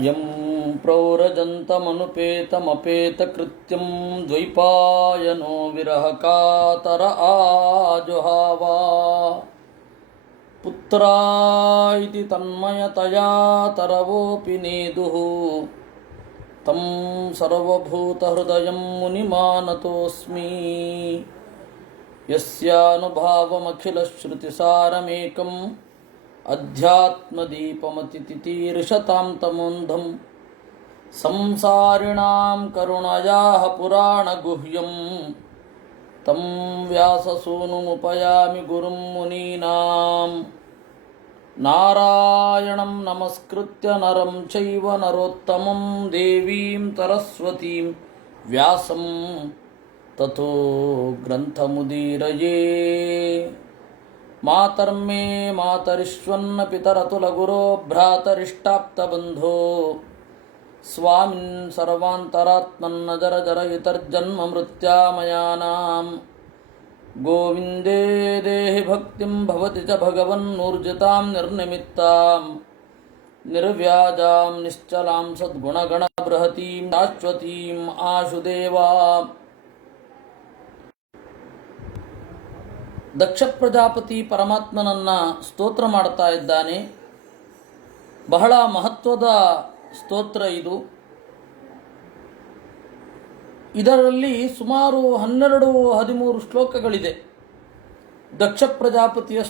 M ಪ್ರೌರಜಂತಮನುಪೇತಮಪೇತಕೃತ್ಯಂ ದ್ವೈಪಾಯನೋ ವಿರಹಕಾತರ ಆಜುಹಾವ ಪುತ್ರಾಯಿತಿ ತನ್ಮಯತಯಾ ತರವೋಪಿ ನೇದುಃ ತಂ ಸರ್ವಭೂತಹೃದಯಂ ಮುನಿಮಾನತೋಸ್ಮಿ ಯಸ್ಯಾನುಭಾವಮಖಿಲಶ್ರುತಿಸಾರಮೇಕಂ ಅಧ್ಯಾತ್ಮದೀಪಮತಿತಿತೀರ್ಷತಾಂ ತಮೋಂಧಂ ಸಂಸಾರಿಣಾಂ ಕರುಣಯಾಃ ಪುರಾಣಗುಹ್ಯಂ ತಂ ವ್ಯಾಸಸೂನುಮುಪಯಾಮಿ ಗುರುಂ ಮುನೀನಾಂ ನಾರಾಯಣಂ ನಮಸ್ಕೃತ್ಯ ನರಂ ಚೈವ ನರೋತ್ತಮಂ ದೇವೀಂ ಸರಸ್ವತೀಂ ವ್ಯಾಸಂ ತಥೋ ಗ್ರಂಥಮುದೀರಯೇ ಮಾತರ್ಮೇ ಮಾತರಿಷ್ವನ್ನ ಪಿತರತುಲಗುರೋ ಭ್ರಾತರಿಷ್ಟಾಪ್ತಬಂಧೋ ಸ್ವಾಮಿನ್ ಸರ್ವಾಂತರಾತ್ಮನ್ನ ಜರ ಜರ ಇತರ್ಜನ್ಮ ಮೃತ್ಯಾಮಯಾನಾಂ ಗೋವಿಂದೇ ದೇಹಿ ಭಕ್ತಿಂ ಭವತಿ ಚ ಭಗವನ್ನೂರ್ಜಿತಾಂ ನಿರ್ನಿಮಿತ್ತಾಂ ನಿರ್ವ್ಯಾಜಾಂ ನಿಶ್ಚಲಾಂ ಸದ್ಗುಣಗಣ ಬೃಹತೀಂ ಶಾಶ್ವತೀಂ ಆಶುದೇವಾ. ದಕ್ಷ ಪ್ರಜಾಪತಿ ಪರಮಾತ್ಮನನ್ನು ಸ್ತೋತ್ರ ಮಾಡ್ತಾ ಇದ್ದಾನೆ. ಬಹಳ ಮಹತ್ವದ ಸ್ತೋತ್ರ ಇದು. ಇದರಲ್ಲಿ ಸುಮಾರು 12-13 ಶ್ಲೋಕಗಳಿದೆ. ದಕ್ಷ ಪ್ರಜಾಪತಿಯ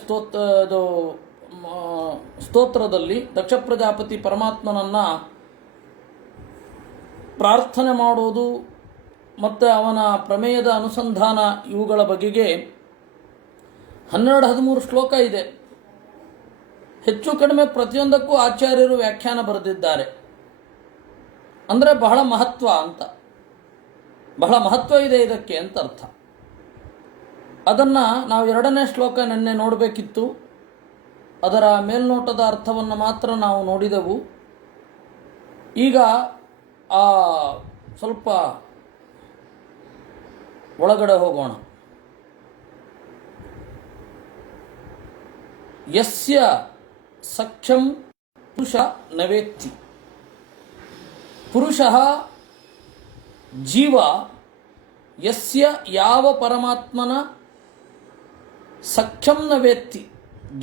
ಸ್ತೋತ್ರದಲ್ಲಿ ದಕ್ಷ ಪ್ರಜಾಪತಿ ಪರಮಾತ್ಮನನ್ನು ಪ್ರಾರ್ಥನೆ ಮಾಡೋದು ಮತ್ತು ಅವನ ಪ್ರಮೇಯದ ಅನುಸಂಧಾನ ಇವುಗಳ ಬಗೆಗೆ 12-13 ಶ್ಲೋಕ ಇದೆ. ಹೆಚ್ಚು ಕಡಿಮೆ ಪ್ರತಿಯೊಂದಕ್ಕೂ ಆಚಾರ್ಯರು ವ್ಯಾಖ್ಯಾನ ಬರೆದಿದ್ದಾರೆ. ಅಂದರೆ ಬಹಳ ಮಹತ್ವ ಅಂತ, ಬಹಳ ಮಹತ್ವ ಇದೆ ಇದಕ್ಕೆ ಅಂತ ಅರ್ಥ. ಅದನ್ನು ನಾವು 2ನೇ ಶ್ಲೋಕ ನಿನ್ನೆ ನೋಡಬೇಕಿತ್ತು. ಅದರ ಮೇಲ್ನೋಟದ ಅರ್ಥವನ್ನು ಮಾತ್ರ ನಾವು ನೋಡಿದೆವು. ಈಗ ಸ್ವಲ್ಪ ಒಳಗಡೆ ಹೋಗೋಣ. ಯಸ್ಯ ಸಖ್ಯಂ ಪುರುಷ ನವೇತ್ತಿ. ಪುರುಷಃ ಜೀವ ಯಸ್ಯ ಯಾವ ಪರಮಾತ್ಮನ ಸಖ್ಯಂ ನವೇತ್ತಿ,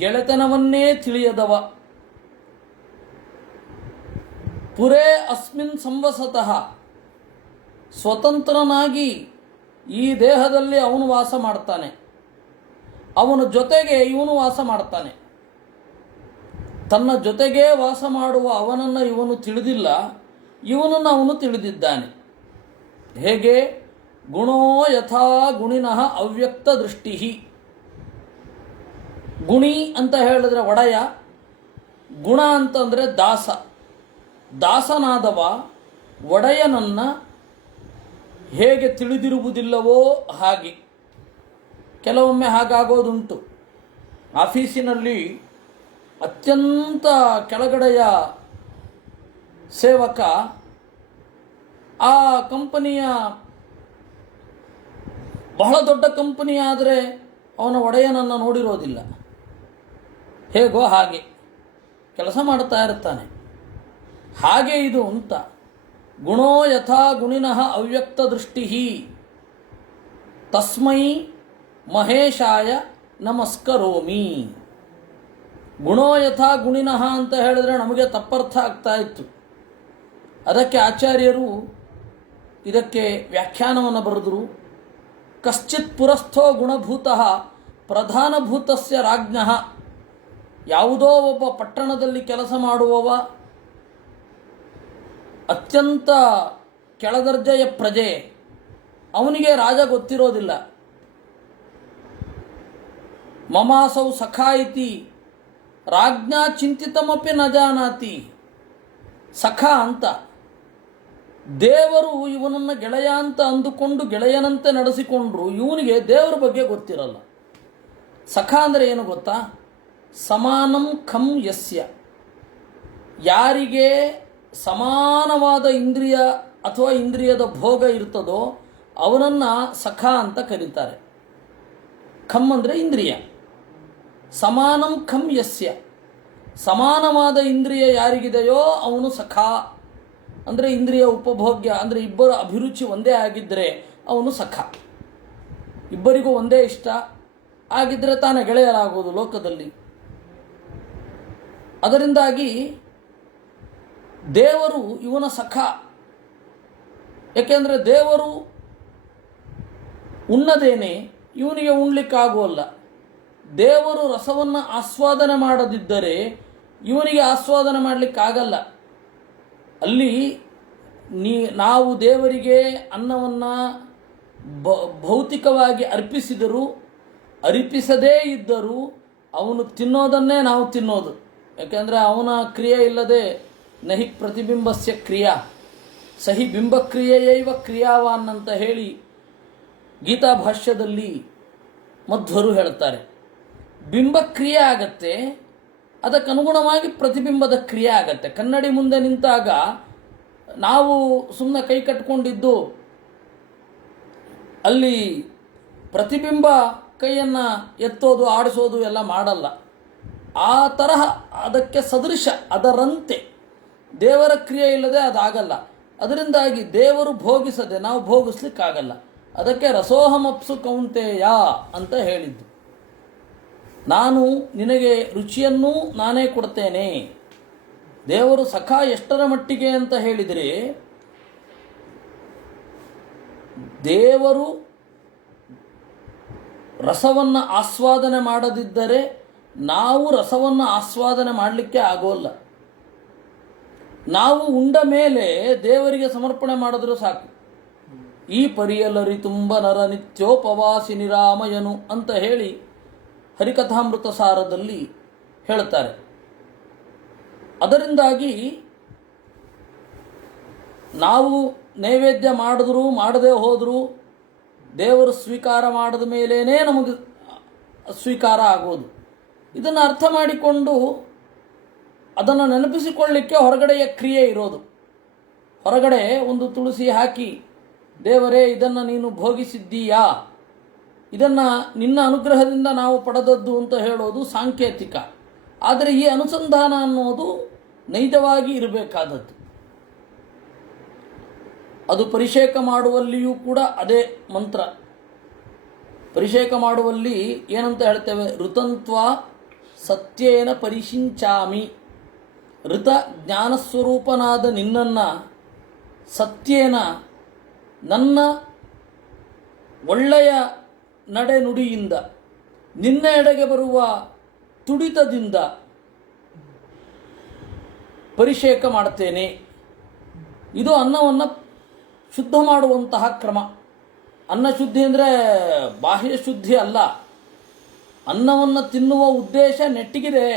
ಗೆಳೆತನವನ್ನೇ ತಿಳಿಯದವ, ಪುರೇ ಅಸ್ಮಿನ್ ಸಂವಸತಃ, ಸ್ವತಂತ್ರನಾಗಿ ಈ ದೇಹದಲ್ಲಿ ಅವನು ವಾಸ ಮಾಡ್ತಾನೆ, ಅವನ ಜೊತೆಗೆ ಇವನು ವಾಸ ಮಾಡ್ತಾನೆ. ತನ್ನ ಜೊತೆಗೇ ವಾಸ ಮಾಡುವ ಅವನನ್ನು ಇವನು ತಿಳಿದಿಲ್ಲ, ಇವನನ್ನು ಅವನು ತಿಳಿದಿದ್ದಾನೆ. ಹೇಗೆ? ಗುಣೋ ಯಥಾ ಗುಣಿನಃ ಅವ್ಯಕ್ತ ದೃಷ್ಟಿ. ಗುಣಿ ಅಂತ ಹೇಳಿದ್ರೆ ಒಡೆಯ, ಗುಣ ಅಂತಂದರೆ ದಾಸ. ದಾಸನಾದವ ಒಡೆಯನನ್ನು ಹೇಗೆ ತಿಳಿದಿರುವುದಿಲ್ಲವೋ ಹಾಗೆ. ಕೆಲವೊಮ್ಮೆ ಹಾಗಾಗೋದುಂಟು. ಆಫೀಸಿನಲ್ಲಿ ಅತ್ಯಂತ ಕೆಳಗಡೆಯ ಸೇವಕ ಆ ಕಂಪನಿಯ ಬಹಳ ದೊಡ್ಡ ಕಂಪನಿ ಆದರೆ ಅವನ ಒಡೆಯನನ್ನು ನೋಡಿರೋದಿಲ್ಲ. ಹೇಗೋ ಹಾಗೆ ಕೆಲಸ ಮಾಡ್ತಾ ಇರ್ತಾನೆ. ಹಾಗೆ ಇದು ಅಂತ. ಗುಣೋ ಯಥಾ ಗುಣಿನಃ ಅವ್ಯಕ್ತ ದೃಷ್ಟಿ ತಸ್ಮೈ ಮಹೇಶಾಯ ನಮಸ್ಕರೋಮಿ. ಗುಣೋ ಯಥಾ ಗುಣಿನಃ ಅಂತ ಹೇಳಿದ್ರೆ ನಮಗೆ ತಪ್ಪರ್ಥ ಆಗ್ತಾ ಇತ್ತು. ಅದಕ್ಕೆ ಆಚಾರ್ಯರು ಇದಕ್ಕೆ ವ್ಯಾಖ್ಯಾನವನ್ನು ಬರೆದರು. ಕಶ್ಚಿತ್ ಪುರಸ್ಥೋ ಗುಣಭೂತಃ ಪ್ರಧಾನಭೂತಸ್ಯ ರಾಜ್ಞಃ. ಯಾವುದೋ ಒಬ್ಬ ಪಟ್ಟಣದಲ್ಲಿ ಕೆಲಸ ಮಾಡುವವ ಅತ್ಯಂತ ಕೆಳದರ್ಜೆಯ ಪ್ರಜೆ, ಅವನಿಗೆ ರಾಜ ಗೊತ್ತಿರೋದಿಲ್ಲ. ಮಮಾಸೌ ಸಖಾ ಇತಿ ರಾಜ್ಞಾ ಚಿಂತಿತಮಪಿ ನ ಜಾನಾತಿ. ಸಖ ಅಂತ ದೇವರು ಇವನನ್ನು ಗೆಳೆಯ ಅಂತ ಅಂದುಕೊಂಡು ಗೆಳೆಯನಂತೆ ನಡೆಸಿಕೊಂಡ್ರು ಇವನಿಗೆ ದೇವರ ಬಗ್ಗೆ ಗೊತ್ತಿರಲ್ಲ. ಸಖ ಅಂದರೆ ಏನು ಗೊತ್ತಾ? ಸಮಾನಂ ಖಂ ಯಸ್ಯ. ಯಾರಿಗೆ ಸಮಾನವಾದ ಇಂದ್ರಿಯ ಅಥವಾ ಇಂದ್ರಿಯದ ಭೋಗ ಇರ್ತದೋ ಅವನನ್ನು ಸಖ ಅಂತ ಕರೀತಾರೆ. ಖಂ ಅಂದರೆ ಇಂದ್ರಿಯ. ಸಮಾನಂ ಖಂ ಯಸ್ಯ, ಸಮಾನವಾದ ಇಂದ್ರಿಯ ಯಾರಿಗಿದೆಯೋ ಅವನು ಸಖ. ಅಂದರೆ ಇಂದ್ರಿಯ ಉಪಭೋಗ್ಯ, ಅಂದರೆ ಇಬ್ಬರ ಅಭಿರುಚಿ ಒಂದೇ ಆಗಿದ್ದರೆ ಅವನು ಸಖ. ಇಬ್ಬರಿಗೂ ಒಂದೇ ಇಷ್ಟ ಆಗಿದ್ದರೆ ತಾನೇ ಗೆಳೆಯರಾಗುವುದು ಲೋಕದಲ್ಲಿ. ಅದರಿಂದಾಗಿ ದೇವರು ಇವನ ಸಖ. ಏಕೆಂದರೆ ದೇವರು ಉಣ್ಣದೇನೆ ಇವನಿಗೆ ಉಣ್ಲಿಕ್ಕಾಗುವಲ್ಲ. ದೇವರು ರಸವನ್ನು ಆಸ್ವಾದನೆ ಮಾಡದಿದ್ದರೆ ಇವನಿಗೆ ಆಸ್ವಾದನೆ ಮಾಡಲಿಕ್ಕಾಗಲ್ಲ. ಅಲ್ಲಿ ನಾವು ದೇವರಿಗೆ ಅನ್ನವನ್ನು ಭೌತಿಕವಾಗಿ ಅರ್ಪಿಸಿದರೂ ಅರ್ಪಿಸದೇ ಇದ್ದರೂ ಅವನು ತಿನ್ನೋದನ್ನೇ ನಾವು ತಿನ್ನೋದು. ಯಾಕೆಂದರೆ ಅವನ ಕ್ರಿಯೆ ಇಲ್ಲದೆ ನಹಿ ಪ್ರತಿಬಿಂಬಸ್ಯ ಕ್ರಿಯಾ ಸಹಿ ಬಿಂಬಕ್ರಿಯೆಯೈವ ಕ್ರಿಯಾವಾನ್ ಅಂತ ಹೇಳಿ ಗೀತಾ ಭಾಷ್ಯದಲ್ಲಿ ಮಧ್ವರು ಹೇಳ್ತಾರೆ. ಬಿಂಬಕ್ರಿಯೆ ಆಗತ್ತೆ, ಅದಕ್ಕನುಗುಣವಾಗಿ ಪ್ರತಿಬಿಂಬದ ಕ್ರಿಯೆ ಆಗತ್ತೆ. ಕನ್ನಡಿ ಮುಂದೆ ನಿಂತಾಗ ನಾವು ಸುಮ್ಮನೆ ಕೈ ಕಟ್ಕೊಂಡಿದ್ದು ಅಲ್ಲಿ ಪ್ರತಿಬಿಂಬ ಕೈಯನ್ನು ಎತ್ತೋದು ಆಡಿಸೋದು ಎಲ್ಲ ಮಾಡಲ್ಲ. ಆ ತರಹ ಅದಕ್ಕೆ ಸದೃಶ, ಅದರಂತೆ ದೇವರ ಕ್ರಿಯೆ ಇಲ್ಲದೆ ಅದಾಗಲ್ಲ. ಅದರಿಂದಾಗಿ ದೇವರು ಭೋಗಿಸದೆ ನಾವು ಭೋಗಿಸ್ಲಿಕ್ಕಾಗಲ್ಲ. ಅದಕ್ಕೆ ರಸೋಹಮಪ್ಸು ಕೌಂತೆಯ ಅಂತ ಹೇಳಿದ್ದು. ನಾನು ನಿನಗೆ ರುಚಿಯನ್ನೂ ನಾನೇ ಕೊಡ್ತೇನೆ. ದೇವರು ಸಖ ಎಷ್ಟರ ಮಟ್ಟಿಗೆ ಅಂತ ಹೇಳಿದರೆ, ದೇವರು ರಸವನ್ನು ಆಸ್ವಾದನೆ ಮಾಡದಿದ್ದರೆ ನಾವು ರಸವನ್ನು ಆಸ್ವಾದನೆ ಮಾಡಲಿಕ್ಕೆ ಆಗೋಲ್ಲ. ನಾವು ಉಂಡ ಮೇಲೆ ದೇವರಿಗೆ ಸಮರ್ಪಣೆ ಮಾಡಿದ್ರೂ ಸಾಕು. ಈ ಪರಿಯಲರಿ ತುಂಬ ನರ ನಿತ್ಯೋಪವಾಸಿ ನಿರಾಮಯನು ಅಂತ ಹೇಳಿ ಹರಿಕಥಾಮೃತ ಸಾರದಲ್ಲಿ ಹೇಳ್ತಾರೆ. ಅದರಿಂದಾಗಿ ನಾವು ನೈವೇದ್ಯ ಮಾಡಿದ್ರೂ ಮಾಡದೇ ಹೋದರೂ ದೇವರು ಸ್ವೀಕಾರ ಮಾಡಿದ ಮೇಲೇ ನಮಗೆ ಸ್ವೀಕಾರ ಆಗೋದು. ಇದನ್ನು ಅರ್ಥ ಮಾಡಿಕೊಂಡು ಅದನ್ನು ನೆನಪಿಸಿಕೊಳ್ಳಲಿಕ್ಕೆ ಹೊರಗಡೆಯ ಕ್ರಿಯೆ ಇರೋದು. ಹೊರಗಡೆ ಒಂದು ತುಳಸಿ ಹಾಕಿ ದೇವರೇ ಇದನ್ನು ನೀನು ಭೋಗಿಸಿದ್ದೀಯಾ, ಇದನ್ನು ನಿನ್ನ ಅನುಗ್ರಹದಿಂದ ನಾವು ಪಡೆದದ್ದು ಅಂತ ಹೇಳೋದು ಸಾಂಕೇತಿಕ. ಆದರೆ ಈ ಅನುಸಂಧಾನ ಅನ್ನೋದು ನೈಜವಾಗಿ ಇರಬೇಕಾದದ್ದು. ಅದು ಪರಿಷೇಕ ಮಾಡುವಲ್ಲಿಯೂ ಕೂಡ ಅದೇ ಮಂತ್ರ. ಪರಿಷೇಕ ಮಾಡುವಲ್ಲಿ ಏನಂತ ಹೇಳ್ತೇವೆ? ಋತಂತ್ವ ಸತ್ಯೇನ ಪರಿಶಿಂಚಾಮಿ. ಋತ ಜ್ಞಾನಸ್ವರೂಪನಾದ ನಿನ್ನನ್ನು ಸತ್ಯೇನ, ನನ್ನ ಒಳ್ಳೆಯ ನಡೆ ನುಡಿಯಿಂದ, ನಿನ್ನ ಎಡೆಗೆ ಬರುವ ತುಡಿತದಿಂದ ಪರಿಷೇಕ ಮಾಡ್ತೇನೆ. ಇದು ಅನ್ನವನ್ನು ಶುದ್ಧ ಮಾಡುವಂತಹ ಕ್ರಮ. ಅನ್ನ ಶುದ್ಧಿ ಅಂದರೆ ಬಾಹ್ಯ ಶುದ್ಧಿ ಅಲ್ಲ. ಅನ್ನವನ್ನು ತಿನ್ನುವ ಉದ್ದೇಶ ನೆಟ್ಟಿಗಿದೆ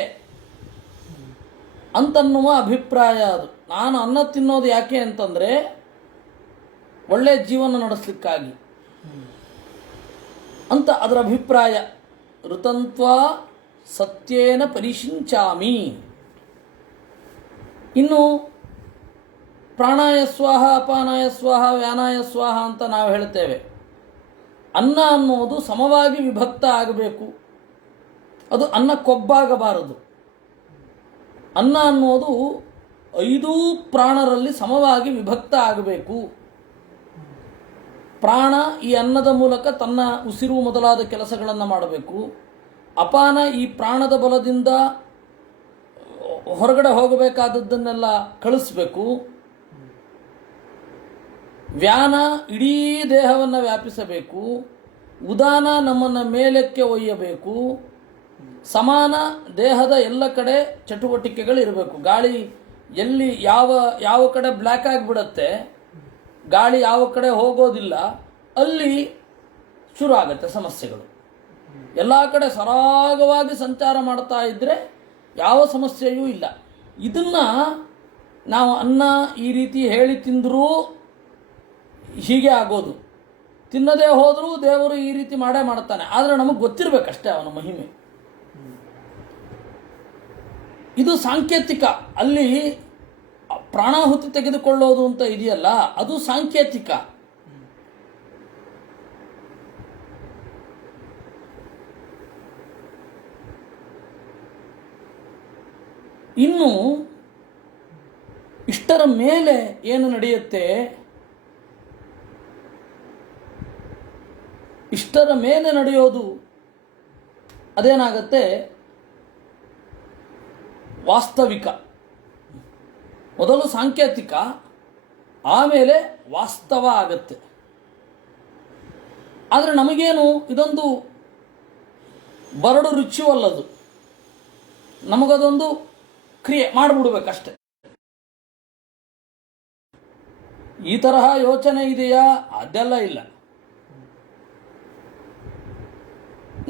ಅಂತನ್ನುವ ಅಭಿಪ್ರಾಯ ಅದು. ನಾನು ಅನ್ನ ತಿನ್ನೋದು ಯಾಕೆ ಅಂತಂದರೆ ಒಳ್ಳೆಯ ಜೀವನ ನಡೆಸಲಿಕ್ಕಾಗಿ ಅಂತ ಅದರ ಅಭಿಪ್ರಾಯ. ಋತಂತ್ವ ಸತ್ಯೇನ ಪರಿಶಿಂಚಾಮಿ. ಇನ್ನು ಪ್ರಾಣಾಯ ಸ್ವಾಹ, ಅಪಾನಾಯ ಸ್ವಾಹ, ವ್ಯಾನಾಯ ಸ್ವಾಹ ಅಂತ ನಾವು ಹೇಳ್ತೇವೆ. ಅನ್ನ ಅನ್ನೋದು ಸಮವಾಗಿ ವಿಭಕ್ತ ಆಗಬೇಕು. ಅದು ಅನ್ನ ಕೊಬ್ಬಾಗಬಾರದು. ಅನ್ನ ಅನ್ನೋದು 5 ಪ್ರಾಣರಲ್ಲಿ ಸಮವಾಗಿ ವಿಭಕ್ತ ಆಗಬೇಕು. ಪ್ರಾಣ ಈ ಅನ್ನದ ಮೂಲಕ ತನ್ನ ಉಸಿರು ಮೊದಲಾದ ಕೆಲಸಗಳನ್ನು ಮಾಡಬೇಕು. ಅಪಾನ ಈ ಪ್ರಾಣದ ಬಲದಿಂದ ಹೊರಗಡೆ ಹೋಗಬೇಕಾದದ್ದನ್ನೆಲ್ಲ ಕಳಿಸ್ಬೇಕು. ವ್ಯಾನ ಇಡೀ ದೇಹವನ್ನು ವ್ಯಾಪಿಸಬೇಕು. ಉದಾನ ನಮ್ಮನ್ನು ಮೇಲಕ್ಕೆ ಒಯ್ಯಬೇಕು. ಸಮಾನ ದೇಹದ ಎಲ್ಲ ಕಡೆ ಚಟುವಟಿಕೆಗಳಿರಬೇಕು. ಗಾಳಿ ಎಲ್ಲಿ ಯಾವ ಕಡೆ ಬ್ಲ್ಯಾಕ್ ಆಗಿಬಿಡತ್ತೆ, ಗಾಳಿ ಯಾವ ಕಡೆ ಹೋಗೋದಿಲ್ಲ, ಅಲ್ಲಿ ಶುರು ಆಗುತ್ತೆ ಸಮಸ್ಯೆಗಳು. ಎಲ್ಲ ಕಡೆ ಸರಾಗವಾಗಿ ಸಂಚಾರ ಮಾಡ್ತಾ ಇದ್ದರೆ ಯಾವ ಸಮಸ್ಯೆಯೂ ಇಲ್ಲ. ಇದನ್ನು ನಾವು ಅನ್ನ ಈ ರೀತಿ ಹೇಳಿ ತಿಂದರೂ ಹೀಗೆ ಆಗೋದು, ತಿನ್ನದೇ ಹೋದರೂ ದೇವರು ಈ ರೀತಿ ಮಾಡೇ ಮಾಡ್ತಾನೆ. ಆದರೆ ನಮಗೆ ಗೊತ್ತಿರಬೇಕಷ್ಟೇ ಅವನ ಮಹಿಮೆ. ಇದು ಸಾಂಕೇತಿಕ. ಅಲ್ಲಿ ಪ್ರಾಣಾಹುತಿ ತೆಗೆದುಕೊಳ್ಳೋದು ಅಂತ ಇದೆಯಲ್ಲ, ಅದು ಸಾಂಕೇತಿಕ. ಇನ್ನು ಇಷ್ಟರ ಮೇಲೆ ಏನು ನಡೆಯುತ್ತೆ, ಇಷ್ಟರ ಮೇಲೆ ನಡೆಯೋದು ಅದೇನಾಗತ್ತೆ, ವಾಸ್ತವಿಕ. ಮೊದಲು ಸಾಂಕೇತಿಕ, ಆಮೇಲೆ ವಾಸ್ತವ ಆಗತ್ತೆ. ಆದರೆ ನಮಗೇನು ಇದೊಂದು ಬರಡು ರುಚಿವಲ್ಲದು, ನಮಗದೊಂದು ಕ್ರಿಯೆ ಮಾಡಿಬಿಡ್ಬೇಕಷ್ಟೆ. ಈ ತರಹ ಯೋಚನೆ ಇದೆಯಾ? ಅದೆಲ್ಲ ಇಲ್ಲ.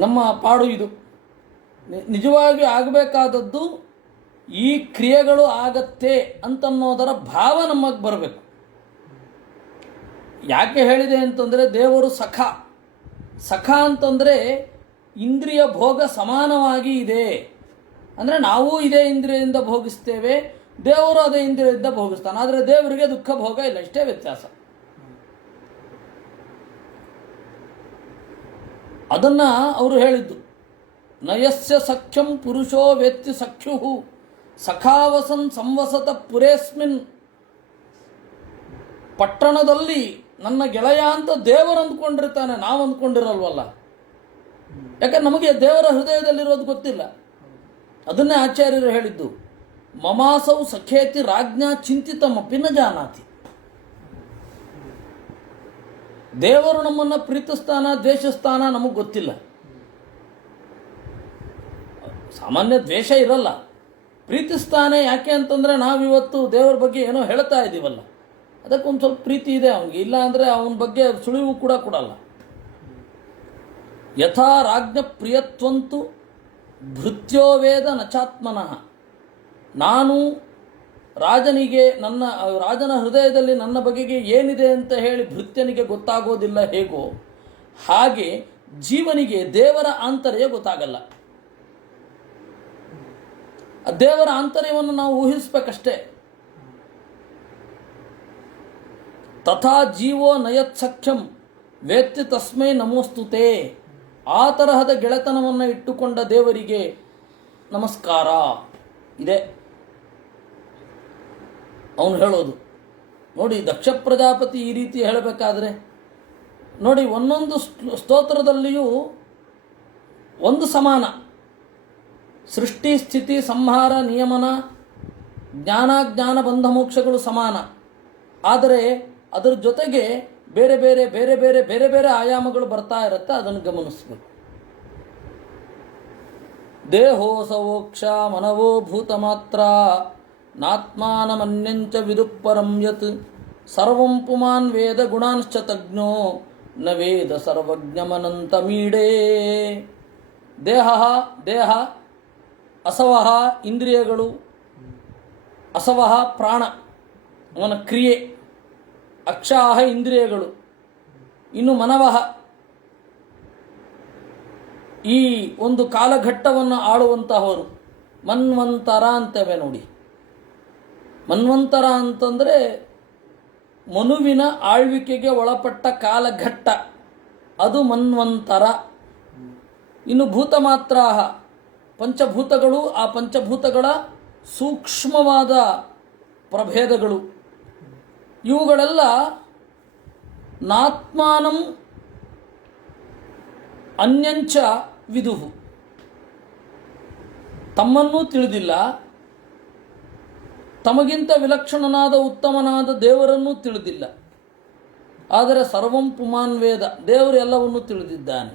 ನಮ್ಮ ಪಾಡು ಇದು. ನಿಜವಾಗಿ ಆಗಬೇಕಾದದ್ದು ಈ ಕ್ರಿಯೆಗಳು ಆಗತ್ತೆ ಅಂತನ್ನೋದರ ಭಾವ ನಮಗೆ ಬರಬೇಕು. ಯಾಕೆ ಹೇಳಿದೆ ಅಂತಂದರೆ, ದೇವರು ಸಖ. ಸಖ ಅಂತಂದರೆ ಇಂದ್ರಿಯ ಭೋಗ ಸಮಾನವಾಗಿ ಇದೆ. ಅಂದರೆ ನಾವು ಇದೇ ಇಂದ್ರಿಯದಿಂದ ಭೋಗಿಸ್ತೇವೆ, ದೇವರು ಅದೇ ಇಂದ್ರಿಯದಿಂದ ಭೋಗಿಸ್ತಾನೆ. ಆದರೆ ದೇವರಿಗೆ ದುಃಖ ಭೋಗ ಇಲ್ಲ, ಇಷ್ಟೇ ವ್ಯತ್ಯಾಸ. ಅದನ್ನು ಅವರು ಹೇಳಿದ್ದು, ನಯಸ್ಯ ಸಖ್ಯಂ ಪುರುಷೋ ವೇತ್ತಿ ಸಖ್ಯು ಸಖಾವಸನ್ ಸಂವಸತ ಪುರೇಸ್ಮಿನ್. ಪಟ್ಟಣದಲ್ಲಿ ನನ್ನ ಗೆಳೆಯ ಅಂತ ದೇವರು ಅಂದ್ಕೊಂಡಿರ್ತಾನೆ, ನಾವು ಅಂದ್ಕೊಂಡಿರಲ್ವಲ್ಲ. ಯಾಕಂದ್ರೆ ನಮಗೆ ದೇವರ ಹೃದಯದಲ್ಲಿರೋದು ಗೊತ್ತಿಲ್ಲ. ಅದನ್ನೇ ಆಚಾರ್ಯರು ಹೇಳಿದ್ದು, ಮಮಾಸೌ ಸಖೇತಿ ರಾಜ್ಞಾ ಚಿಂತಿತಮಪಿ ನ ಜಾನಾತಿ. ದೇವರು ನಮ್ಮನ್ನು ಪ್ರೀತಿಸ್ತಾನ ದ್ವೇಷಿಸ್ತಾನ ನಮಗೆ ಗೊತ್ತಿಲ್ಲ. ಸಾಮಾನ್ಯ ದ್ವೇಷ ಇರಲ್ಲ, ಪ್ರೀತಿಸ್ತಾನೆ. ಯಾಕೆ ಅಂತಂದರೆ ನಾವಿವತ್ತು ದೇವರ ಬಗ್ಗೆ ಏನೋ ಹೇಳ್ತಾ ಇದ್ದೀವಲ್ಲ, ಅದಕ್ಕೊಂದು ಸ್ವಲ್ಪ ಪ್ರೀತಿ ಇದೆ ಅವನಿಗೆ. ಇಲ್ಲ ಅಂದರೆ ಅವನ ಬಗ್ಗೆ ಸುಳಿವು ಕೂಡ ಕೊಡಲ್ಲ. ಯಥಾ ರಾಜ್ಞ ಪ್ರಿಯತ್ವಂತು ಭೃತ್ಯೋ ವೇದ ನಚಾತ್ಮನಃ. ನಾನು ರಾಜನಿಗೆ ರಾಜನ ಹೃದಯದಲ್ಲಿ ನನ್ನ ಬಗೆಗೆ ಏನಿದೆ ಅಂತ ಹೇಳಿ ಭೃತ್ಯನಿಗೆ ಗೊತ್ತಾಗೋದಿಲ್ಲ ಹೇಗೋ ಹಾಗೆ ಜೀವನಿಗೆ ದೇವರ ಆಂತರ್ಯ ಗೊತ್ತಾಗಲ್ಲ. ದೇವರ ಆಂತರ್ಯವನ್ನು ನಾವು ಊಹಿಸ್ಬೇಕಷ್ಟೇ. ತಥಾ ಜೀವೋ ನಯತ್ ಸಖ್ಯಂ ವೇತ್ತಿ ತಸ್ಮೈ ನಮೋಸ್ತುತೆ. ಆ ತರಹದ ಗೆಳೆತನವನ್ನು ಇಟ್ಟುಕೊಂಡ ದೇವರಿಗೆ ನಮಸ್ಕಾರ ಇದೆ ಅವನು ಹೇಳೋದು. ನೋಡಿ, ದಕ್ಷ ಪ್ರಜಾಪತಿ ಈ ರೀತಿ ಹೇಳಬೇಕಾದ್ರೆ ನೋಡಿ, ಒಂದೊಂದು ಸ್ತೋತ್ರದಲ್ಲಿಯೂ ಒಂದು ಸಮಾನ. ಸೃಷ್ಟಿ ಸ್ಥಿತಿ ಸಂಹಾರ ನಿಯಮನ ಜ್ಞಾನಾಜ್ಞಾನ ಬಂಧ ಮೋಕ್ಷಗಳು ಸಮಾನ. ಆದರೆ ಅದರ ಜೊತೆಗೆ ಬೇರೆ ಬೇರೆ ಬೇರೆ ಬೇರೆ ಬೇರೆ ಬೇರೆ ಆಯಾಮಗಳು ಬರ್ತಾ ಇರುತ್ತೆ. ಅದನ್ನು ಗಮನಿಸಬೇಕು. ದೇಹೋಸವೋಕ್ಷ ಮನವೋ ಭೂತ ಮಾತ್ರ ನಾತ್ಮಾನಮನ್ಯಂಚ ವಿದುಃಪರಂ ಯತ್ ಸರ್ವಂ ಪುಮಾನ್ ವೇದ ಗುಣಾಂಶ್ಚ ತಜ್ಞೋ ನ ವೇದ ಸರ್ವಜ್ಞಮನಂತಮೀಡೇ. ದೇಹ ದೇಹ, ಅಸವಹ ಇಂದ್ರಿಯಗಳು, ಅಸವಹ ಪ್ರಾಣ ಅವನ ಕ್ರಿಯೆ, ಅಕ್ಷಾಹ ಇಂದ್ರಿಯಗಳು, ಇನ್ನು ಮನವಹ ಈ ಒಂದು ಕಾಲಘಟ್ಟವನ್ನು ಆಳುವಂತಹವರು. ಮನ್ವಂತರ ಅಂತೇವೆ ನೋಡಿ. ಮನ್ವಂತರ ಅಂತಂದರೆ ಮನುವಿನ ಆಳ್ವಿಕೆಗೆ ಒಳಪಟ್ಟ ಕಾಲಘಟ್ಟ, ಅದು ಮನ್ವಂತರ. ಇನ್ನು ಭೂತ ಮಾತ್ರ ಪಂಚಭೂತಗಳು, ಆ ಪಂಚಭೂತಗಳ ಸೂಕ್ಷ್ಮವಾದ ಪ್ರಭೇದಗಳು. ಇವುಗಳೆಲ್ಲ ನಾತ್ಮಾನಂ ಅನ್ಯಂಚ ವಿದುಹು, ತಮ್ಮನ್ನೂ ತಿಳಿದಿಲ್ಲ, ತಮಗಿಂತ ವಿಲಕ್ಷಣನಾದ ಉತ್ತಮನಾದ ದೇವರನ್ನೂ ತಿಳಿದಿಲ್ಲ. ಆದರೆ ಸರ್ವಂ ಪುಮಾನ್ ವೇದ, ದೇವರು ಎಲ್ಲವನ್ನೂ ತಿಳಿದಿದ್ದಾನೆ.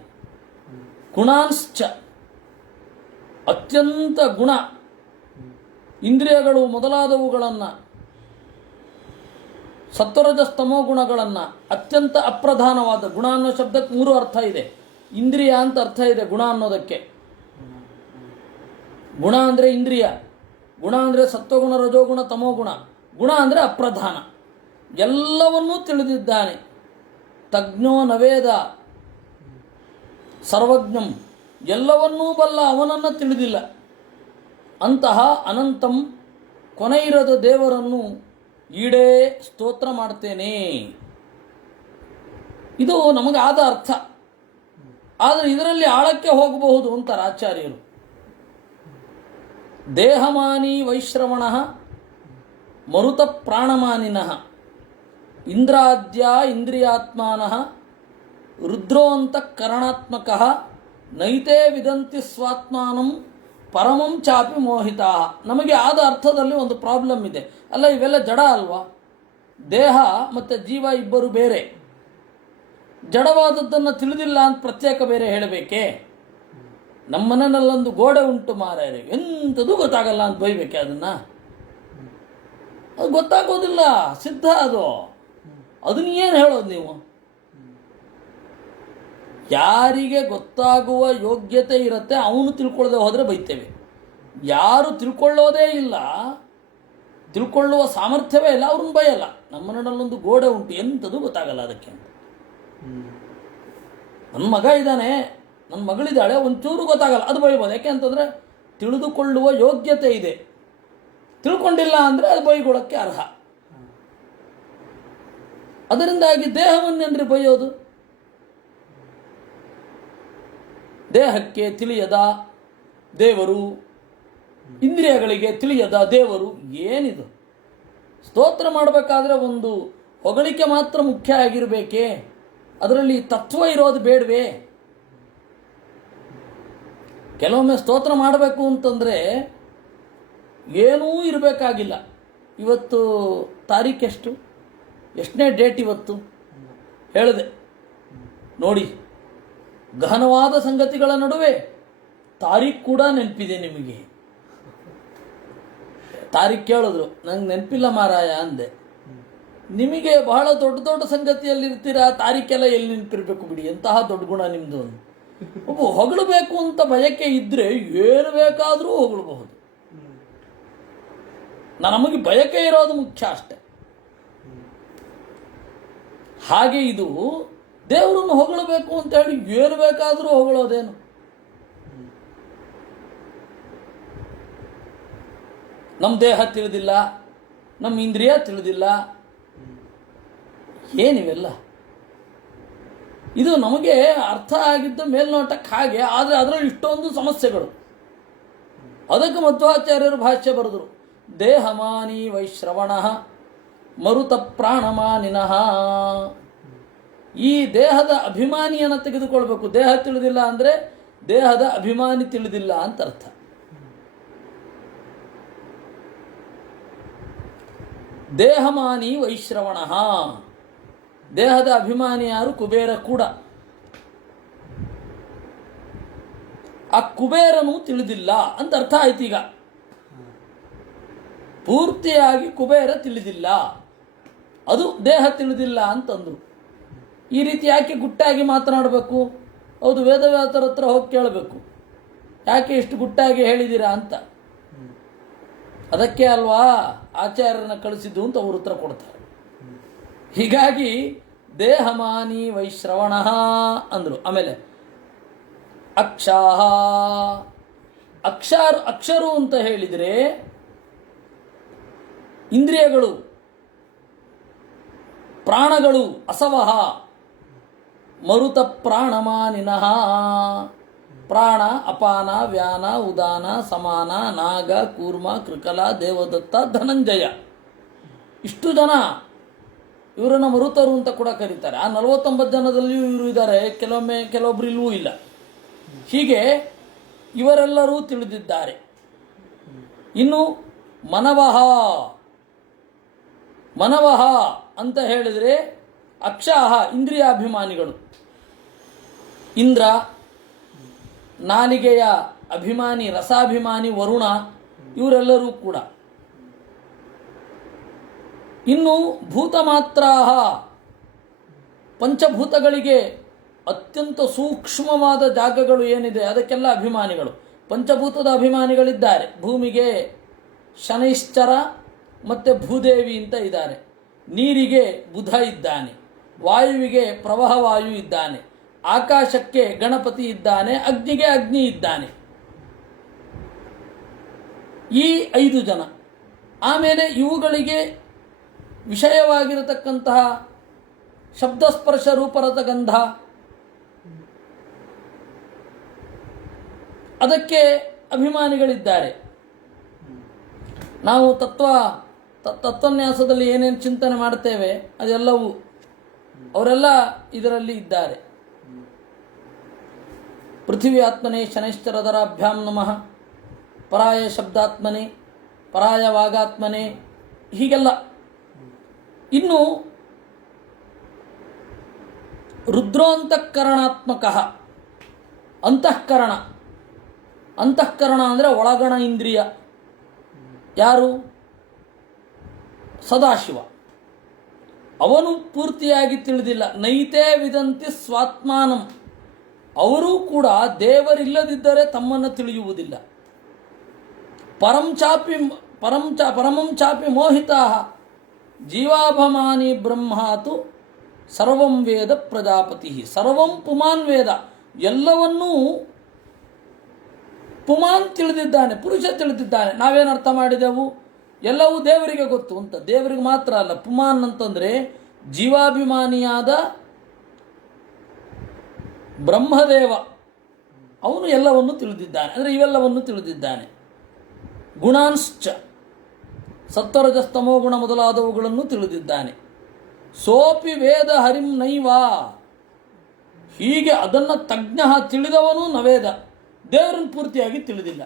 ಗುಣಾಂಶ್ಚ, ಅತ್ಯಂತ ಗುಣ, ಇಂದ್ರಿಯಗಳು ಮೊದಲಾದವುಗಳನ್ನು, ಸತ್ವರಜಸ್ತಮೋ ಗುಣಗಳನ್ನು, ಅತ್ಯಂತ ಅಪ್ರಧಾನವಾದ ಗುಣ ಅನ್ನೋ ಶಬ್ದಕ್ಕೆ 3 ಅರ್ಥ ಇದೆ. ಇಂದ್ರಿಯ ಅಂತ ಅರ್ಥ ಇದೆ ಗುಣ ಅನ್ನೋದಕ್ಕೆ. ಗುಣ ಅಂದರೆ ಇಂದ್ರಿಯ, ಗುಣ ಅಂದರೆ ಸತ್ವಗುಣ ರಜೋಗುಣ ತಮೋಗುಣ, ಗುಣ ಅಂದರೆ ಅಪ್ರಧಾನ. ಎಲ್ಲವನ್ನೂ ತಿಳಿದಿದ್ದಾನೆ. ತಜ್ಞೋ ನವೇದ ಸರ್ವಜ್ಞಂ, ಎಲ್ಲವನ್ನೂ ಬಲ್ಲ ಅವನನ್ನು ತಿಳಿದಿಲ್ಲ. ಅಂತಹ ಅನಂತಂ, ಕೊನೆಯಿರದ ದೇವರನ್ನು ಈಡೇ ಸ್ತೋತ್ರ ಮಾಡ್ತೇನೆ. ಇದು ನಮಗಾದ ಅರ್ಥ. ಆದರೆ ಇದರಲ್ಲಿ ಆಳಕ್ಕೆ ಹೋಗಬಹುದು ಅಂತಾರೆ ಆಚಾರ್ಯರು. ದೇಹಮಾನಿ ವೈಶ್ರವಣ ಮರುತ ಪ್ರಾಣಮಾನಿನಃ ಇಂದ್ರಾದ್ಯ ಇಂದ್ರಿಯಾತ್ಮಾನಃ ರುದ್ರೋಂತಃಕರಣಾತ್ಮಕಃ ನೈತೇ ವಿದಂತಿ ಸ್ವಾತ್ಮಾನಂ ಪರಮಂ ಚಾಪಿ ಮೋಹಿತಾ. ನಮಗೆ ಆದ ಅರ್ಥದಲ್ಲಿ ಒಂದು ಪ್ರಾಬ್ಲಮ್ ಇದೆ. ಅಲ್ಲ, ಇವೆಲ್ಲ ಜಡ ಅಲ್ವಾ? ದೇಹ ಮತ್ತು ಜೀವ ಇಬ್ಬರು ಬೇರೆ. ಜಡವಾದದ್ದನ್ನು ತಿಳಿದಿಲ್ಲ ಅಂತ ಪ್ರತ್ಯೇಕ ಬೇರೆ ಹೇಳಬೇಕೇ? ನಮ್ಮ ಮನೆಯಲ್ಲೊಂದು ಗೋಡೆ ಉಂಟು ಮಾರಾಯರೆ, ಎಂಥದ್ದು ಗೊತ್ತಾಗಲ್ಲ ಅಂತ ಬೈಬೇಕೆ ಅದನ್ನು? ಅದು ಗೊತ್ತಾಗೋದಿಲ್ಲ, ಸಿದ್ಧ ಅದು. ಅದನ್ನ ಏನು ಹೇಳೋದು ನೀವು? ಯಾರಿಗೆ ಗೊತ್ತಾಗುವ ಯೋಗ್ಯತೆ ಇರುತ್ತೆ ಅವನು ತಿಳ್ಕೊಳ್ಳದೆ ಹೋದರೆ ಬೈತೇವೆ. ಯಾರು ತಿಳ್ಕೊಳ್ಳೋದೇ ಇಲ್ಲ, ತಿಳ್ಕೊಳ್ಳುವ ಸಾಮರ್ಥ್ಯವೇ ಇಲ್ಲ, ಅವ್ರನ್ನ ಬೈಯಲ್ಲ. ನಮ್ಮ ಮನೆಯಲ್ಲೊಂದು ಗೋಡೆ ಉಂಟು, ಎಂಥದ್ದು ಗೊತ್ತಾಗಲ್ಲ ಅದಕ್ಕೆ ಅಂತ. ನನ್ನ ಮಗ ಇದ್ದಾನೆ, ನನ್ನ ಮಗಳಿದ್ದಾಳೆ, ಒಂಚೂರು ಗೊತ್ತಾಗಲ್ಲ, ಅದು ಬೈಬೋದು. ಯಾಕೆ ಅಂತಂದರೆ ತಿಳಿದುಕೊಳ್ಳುವ ಯೋಗ್ಯತೆ ಇದೆ. ತಿಳ್ಕೊಂಡಿಲ್ಲ ಅಂದರೆ ಅದು ಬೈಗೊಳ್ಳೋಕ್ಕೆ ಅರ್ಹ. ಅದರಿಂದಾಗಿ ದೇಹವನ್ನೆಂದ್ರೆ ಬೈಯೋದು? ದೇಹಕ್ಕೆ ತಿಳಿಯದ ದೇವರು, ಇಂದ್ರಿಯಗಳಿಗೆ ತಿಳಿಯದ ದೇವರು, ಏನಿದು? ಸ್ತೋತ್ರ ಮಾಡಬೇಕಾದ್ರೆ ಒಂದು ಹೊಗಳಿಕೆ ಮಾತ್ರ ಮುಖ್ಯ ಆಗಿರಬೇಕೇ? ಅದರಲ್ಲಿ ತತ್ವ ಇರೋದು ಬೇಡವೇ? ಕೆಲವೊಮ್ಮೆ ಸ್ತೋತ್ರ ಮಾಡಬೇಕು ಅಂತಂದರೆ ಏನೂ ಇರಬೇಕಾಗಿಲ್ಲ. ಇವತ್ತು ತಾರೀಖೆಷ್ಟು, ಎಷ್ಟನೇ ಡೇಟ್ ಇವತ್ತು ಹೇಳಿದೆ ನೋಡಿ. ಗಹನವಾದ ಸಂಗತಿಗಳ ನಡುವೆ ತಾರೀಖು ಕೂಡ ನೆನಪಿದೆ ನಿಮಗೆ. ತಾರೀಖು ಕೇಳಿದ್ರು, ನಂಗೆ ನೆನಪಿಲ್ಲ ಮಾರಾಯ ಅಂದೆ. ನಿಮಗೆ ಬಹಳ ದೊಡ್ಡ ದೊಡ್ಡ ಸಂಗತಿಯಲ್ಲಿರ್ತೀರಾ, ತಾರೀಖೆಲ್ಲ ಎಲ್ಲಿ ನೆನಪಿರಬೇಕು ಬಿಡಿ, ಎಂತಹ ದೊಡ್ಡ ಗುಣ ನಿಮ್ಮದು. ಒಬ್ಬ ಹೊಗಳಬೇಕು ಅಂತ ಬಯಕೆ ಇದ್ದರೆ ಏನು ಬೇಕಾದರೂ ಹೊಗಳಬಹುದು. ನಮಗೆ ಬಯಕೆ ಇರೋದು ಮುಖ್ಯ ಅಷ್ಟೆ. ಹಾಗೆ ಇದು ದೇವರನ್ನು ಹೊಗಳಬೇಕು ಅಂತ ಹೇಳಿ ಏನು ಬೇಕಾದರೂ ಹೊಗಳೋದೇನು? ನಮ್ಮ ದೇಹ ತಿಳಿದಿಲ್ಲ, ನಮ್ಮ ಇಂದ್ರಿಯ ತಿಳಿದಿಲ್ಲ, ಏನಿವೆಲ್ಲ? ಇದು ನಮಗೆ ಅರ್ಥ ಆಗಿದ್ದ ಮೇಲ್ನೋಟಕ್ಕೆ ಹಾಗೆ, ಆದರೆ ಅದರಲ್ಲಿ ಇಷ್ಟೊಂದು ಸಮಸ್ಯೆಗಳು. ಅದಕ್ಕೆ ಮಧ್ವಾಚಾರ್ಯರು ಭಾಷ್ಯ ಬರೆದರು, ದೇಹಮಾನಿ ವೈಶ್ರವಣ ಮರುತ ಪ್ರಾಣಮಾನಿನಃ. ಈ ದೇಹದ ಅಭಿಮಾನಿಯನ್ನು ತೆಗೆದುಕೊಳ್ಬೇಕು. ದೇಹ ತಿಳಿದಿಲ್ಲ ಅಂದರೆ ದೇಹದ ಅಭಿಮಾನಿ ತಿಳಿದಿಲ್ಲ ಅಂತ ಅರ್ಥ. ದೇಹಮಾನಿ ವೈಶ್ರವಣ, ದೇಹದ ಅಭಿಮಾನಿ ಯಾರು? ಕುಬೇರ ಕೂಡ. ಆ ಕುಬೇರನು ತಿಳಿದಿಲ್ಲ ಅಂತ ಅರ್ಥ ಆಯ್ತು. ಈಗ ಪೂರ್ತಿಯಾಗಿ ಕುಬೇರ ತಿಳಿದಿಲ್ಲ, ಅದು ದೇಹ ತಿಳಿದಿಲ್ಲ ಅಂತಂದ್ರು. ಈ ರೀತಿ ಯಾಕೆ ಗುಟ್ಟಾಗಿ ಮಾತನಾಡಬೇಕು? ಹೌದು, ವೇದವ್ಯಾಸರ ಹತ್ರ ಹೋಗಿ ಕೇಳಬೇಕು, ಯಾಕೆ ಇಷ್ಟು ಗುಟ್ಟಾಗಿ ಹೇಳಿದ್ದೀರಾ ಅಂತ. ಅದಕ್ಕೆ ಅಲ್ವಾ ಆಚಾರ್ಯರನ್ನ ಕಳಿಸಿದ್ದು ಅಂತ ಅವರು ಉತ್ತರ ಕೊಡ್ತಾರೆ. ಹೀಗಾಗಿ ದೇಹಮಾನಿ ವೈಶ್ರವಣ ಅಂದರು. ಆಮೇಲೆ ಅಕ್ಷಾಹ, ಅಕ್ಷರು ಅಂತ ಹೇಳಿದರೆ ಇಂದ್ರಿಯಗಳು, ಪ್ರಾಣಗಳು, ಅಸವಹ ಮರುತ ಪ್ರಾಣಮಾನಿನಃ. ಪ್ರಾಣ, ಅಪಾನ, ವ್ಯಾನ, ಉದಾನ, ಸಮಾನ, ನಾಗ, ಕೂರ್ಮ, ಕೃಕಲ, ದೇವದತ್ತ, ಧನಂಜಯ, ಇಷ್ಟು ಜನ ಇವರನ್ನು ಮರುತರು ಅಂತ ಕೂಡ ಕರೀತಾರೆ. ಆ 49 ಜನದಲ್ಲಿಯೂ ಇವರು ಇದ್ದಾರೆ, ಕೆಲವೊಬ್ಬರು ಇಲ್ಲವೂ ಇಲ್ಲ. ಹೀಗೆ ಇವರೆಲ್ಲರೂ ತಿಳಿದಿದ್ದಾರೆ. ಇನ್ನು ಮನವಹ ಅಂತ ಹೇಳಿದರೆ ಅಕ್ಷಾಹ ಇಂದ್ರಿಯಾಭಿಮಾನಿಗಳು. ಇಂದ್ರ, ನಾಲಿಗೆಯ ಅಭಿಮಾನಿ, ರಸಾಭಿಮಾನಿ ವರುಣ, ಇವರೆಲ್ಲರೂ ಕೂಡ. ಇನ್ನು ಭೂತಮಾತ್ರಾಹ, ಪಂಚಭೂತಗಳಿಗೆ ಅತ್ಯಂತ ಸೂಕ್ಷ್ಮವಾದ ಜಾಗಗಳು ಏನಿದೆ ಅದಕ್ಕೆಲ್ಲ ಅಭಿಮಾನಿಗಳು. ಪಂಚಭೂತದ ಅಭಿಮಾನಿಗಳಿದ್ದಾರೆ. ಭೂಮಿಗೆ ಶನೈಶ್ಚರ ಮತ್ತು ಭೂದೇವಿ ಅಂತ ಇದ್ದಾರೆ. ನೀರಿಗೆ ಬುಧ ಇದ್ದಾನೆ, ವಾಯುವಿಗೆ ಪ್ರವಾಹವಾಯು ಇದ್ದಾನೆ, ಆಕಾಶಕ್ಕೆ ಗಣಪತಿ ಇದ್ದಾನೆ, ಅಗ್ನಿಗೆ ಅಗ್ನಿ ಇದ್ದಾನೆ. ಈ 5 ಜನ. ಆಮೇಲೆ ಇವುಗಳಿಗೆ ವಿಷಯವಾಗಿರತಕ್ಕಂತಹ ಶಬ್ದಸ್ಪರ್ಶ ರೂಪರತ ಗಂಧ, ಅದಕ್ಕೆ ಅಭಿಮಾನಿಗಳಿದ್ದಾರೆ. ನಾವು ತತ್ವನ್ಯಾಸದಲ್ಲಿ ಏನೇನು ಚಿಂತನೆ ಮಾಡ್ತೇವೆ ಅದೆಲ್ಲವೂ ಅವರೆಲ್ಲ ಇದರಲ್ಲಿ ಇದ್ದಾರೆ. ಪೃಥಿವಿ ಆತ್ಮನೆ ಶನೈಶ್ಚರದರಾಭ್ಯಾಂ ನಮಃ, ಪರಾಯ ಶಬ್ದಾತ್ಮನೆ, ಪರಾಯ ವಾಗಾತ್ಮನೆ, ಹೀಗೆಲ್ಲ. ಇನ್ನು ರುದ್ರೋಂತಃಕರಣಾತ್ಮಕ, ಅಂತಃಕರಣ. ಅಂತಃಕರಣ ಅಂದರೆ ಒಳಗಣ ಇಂದ್ರಿಯ. ಯಾರು? ಸದಾಶಿವ. ಅವನು ಪೂರ್ತಿಯಾಗಿ ತಿಳಿದಿಲ್ಲ. ನೈತೇ ವಿದಂತಿ ಸ್ವಾತ್ಮಾನಂ. ಅವರೂ ಕೂಡ ದೇವರಿಲ್ಲದಿದ್ದರೆ ತಮ್ಮನ್ನು ತಿಳಿಯುವುದಿಲ್ಲ. ಪರಮಂ ಚಾಪಿ ಮೋಹಿತಾ ಜೀವಾಭಮಾನಿ ಬ್ರಹ್ಮಾತು ಸರ್ವಂ ವೇದ ಪ್ರಜಾಪತಿ. ಸರ್ವಂ ಪುಮಾನ್ ವೇದ. ಎಲ್ಲವನ್ನೂ ಪುಮಾನ್ ತಿಳಿದಿದ್ದಾನೆ, ಪುರುಷ ತಿಳಿದಿದ್ದಾನೆ. ನಾವೇನು ಅರ್ಥ ಮಾಡಿದೆವು? ಎಲ್ಲವೂ ದೇವರಿಗೆ ಗೊತ್ತು ಅಂತ. ದೇವರಿಗೆ ಮಾತ್ರ ಅಲ್ಲ. ಪುಮಾನ್ ಅಂತಂದರೆ ಜೀವಾಭಿಮಾನಿಯಾದ ಬ್ರಹ್ಮದೇವ, ಅವನು ಎಲ್ಲವನ್ನು ತಿಳಿದಿದ್ದಾನೆ. ಅಂದರೆ ಇವೆಲ್ಲವನ್ನು ತಿಳಿದಿದ್ದಾನೆ. ಗುಣಾಂಶ್ಚ, ಸತ್ವರಜಸ್ತಮೋ ಗುಣ ಮೊದಲಾದವುಗಳನ್ನು ತಿಳಿದಿದ್ದಾನೆ. ಸೋಪಿ ವೇದ ಹರಿಂ ನೈವ. ಹೀಗೆ ಅದನ್ನು ತಜ್ಞ ತಿಳಿದವನು ನವೇದ, ದೇವರನ್ನು ಪೂರ್ತಿಯಾಗಿ ತಿಳಿದಿಲ್ಲ.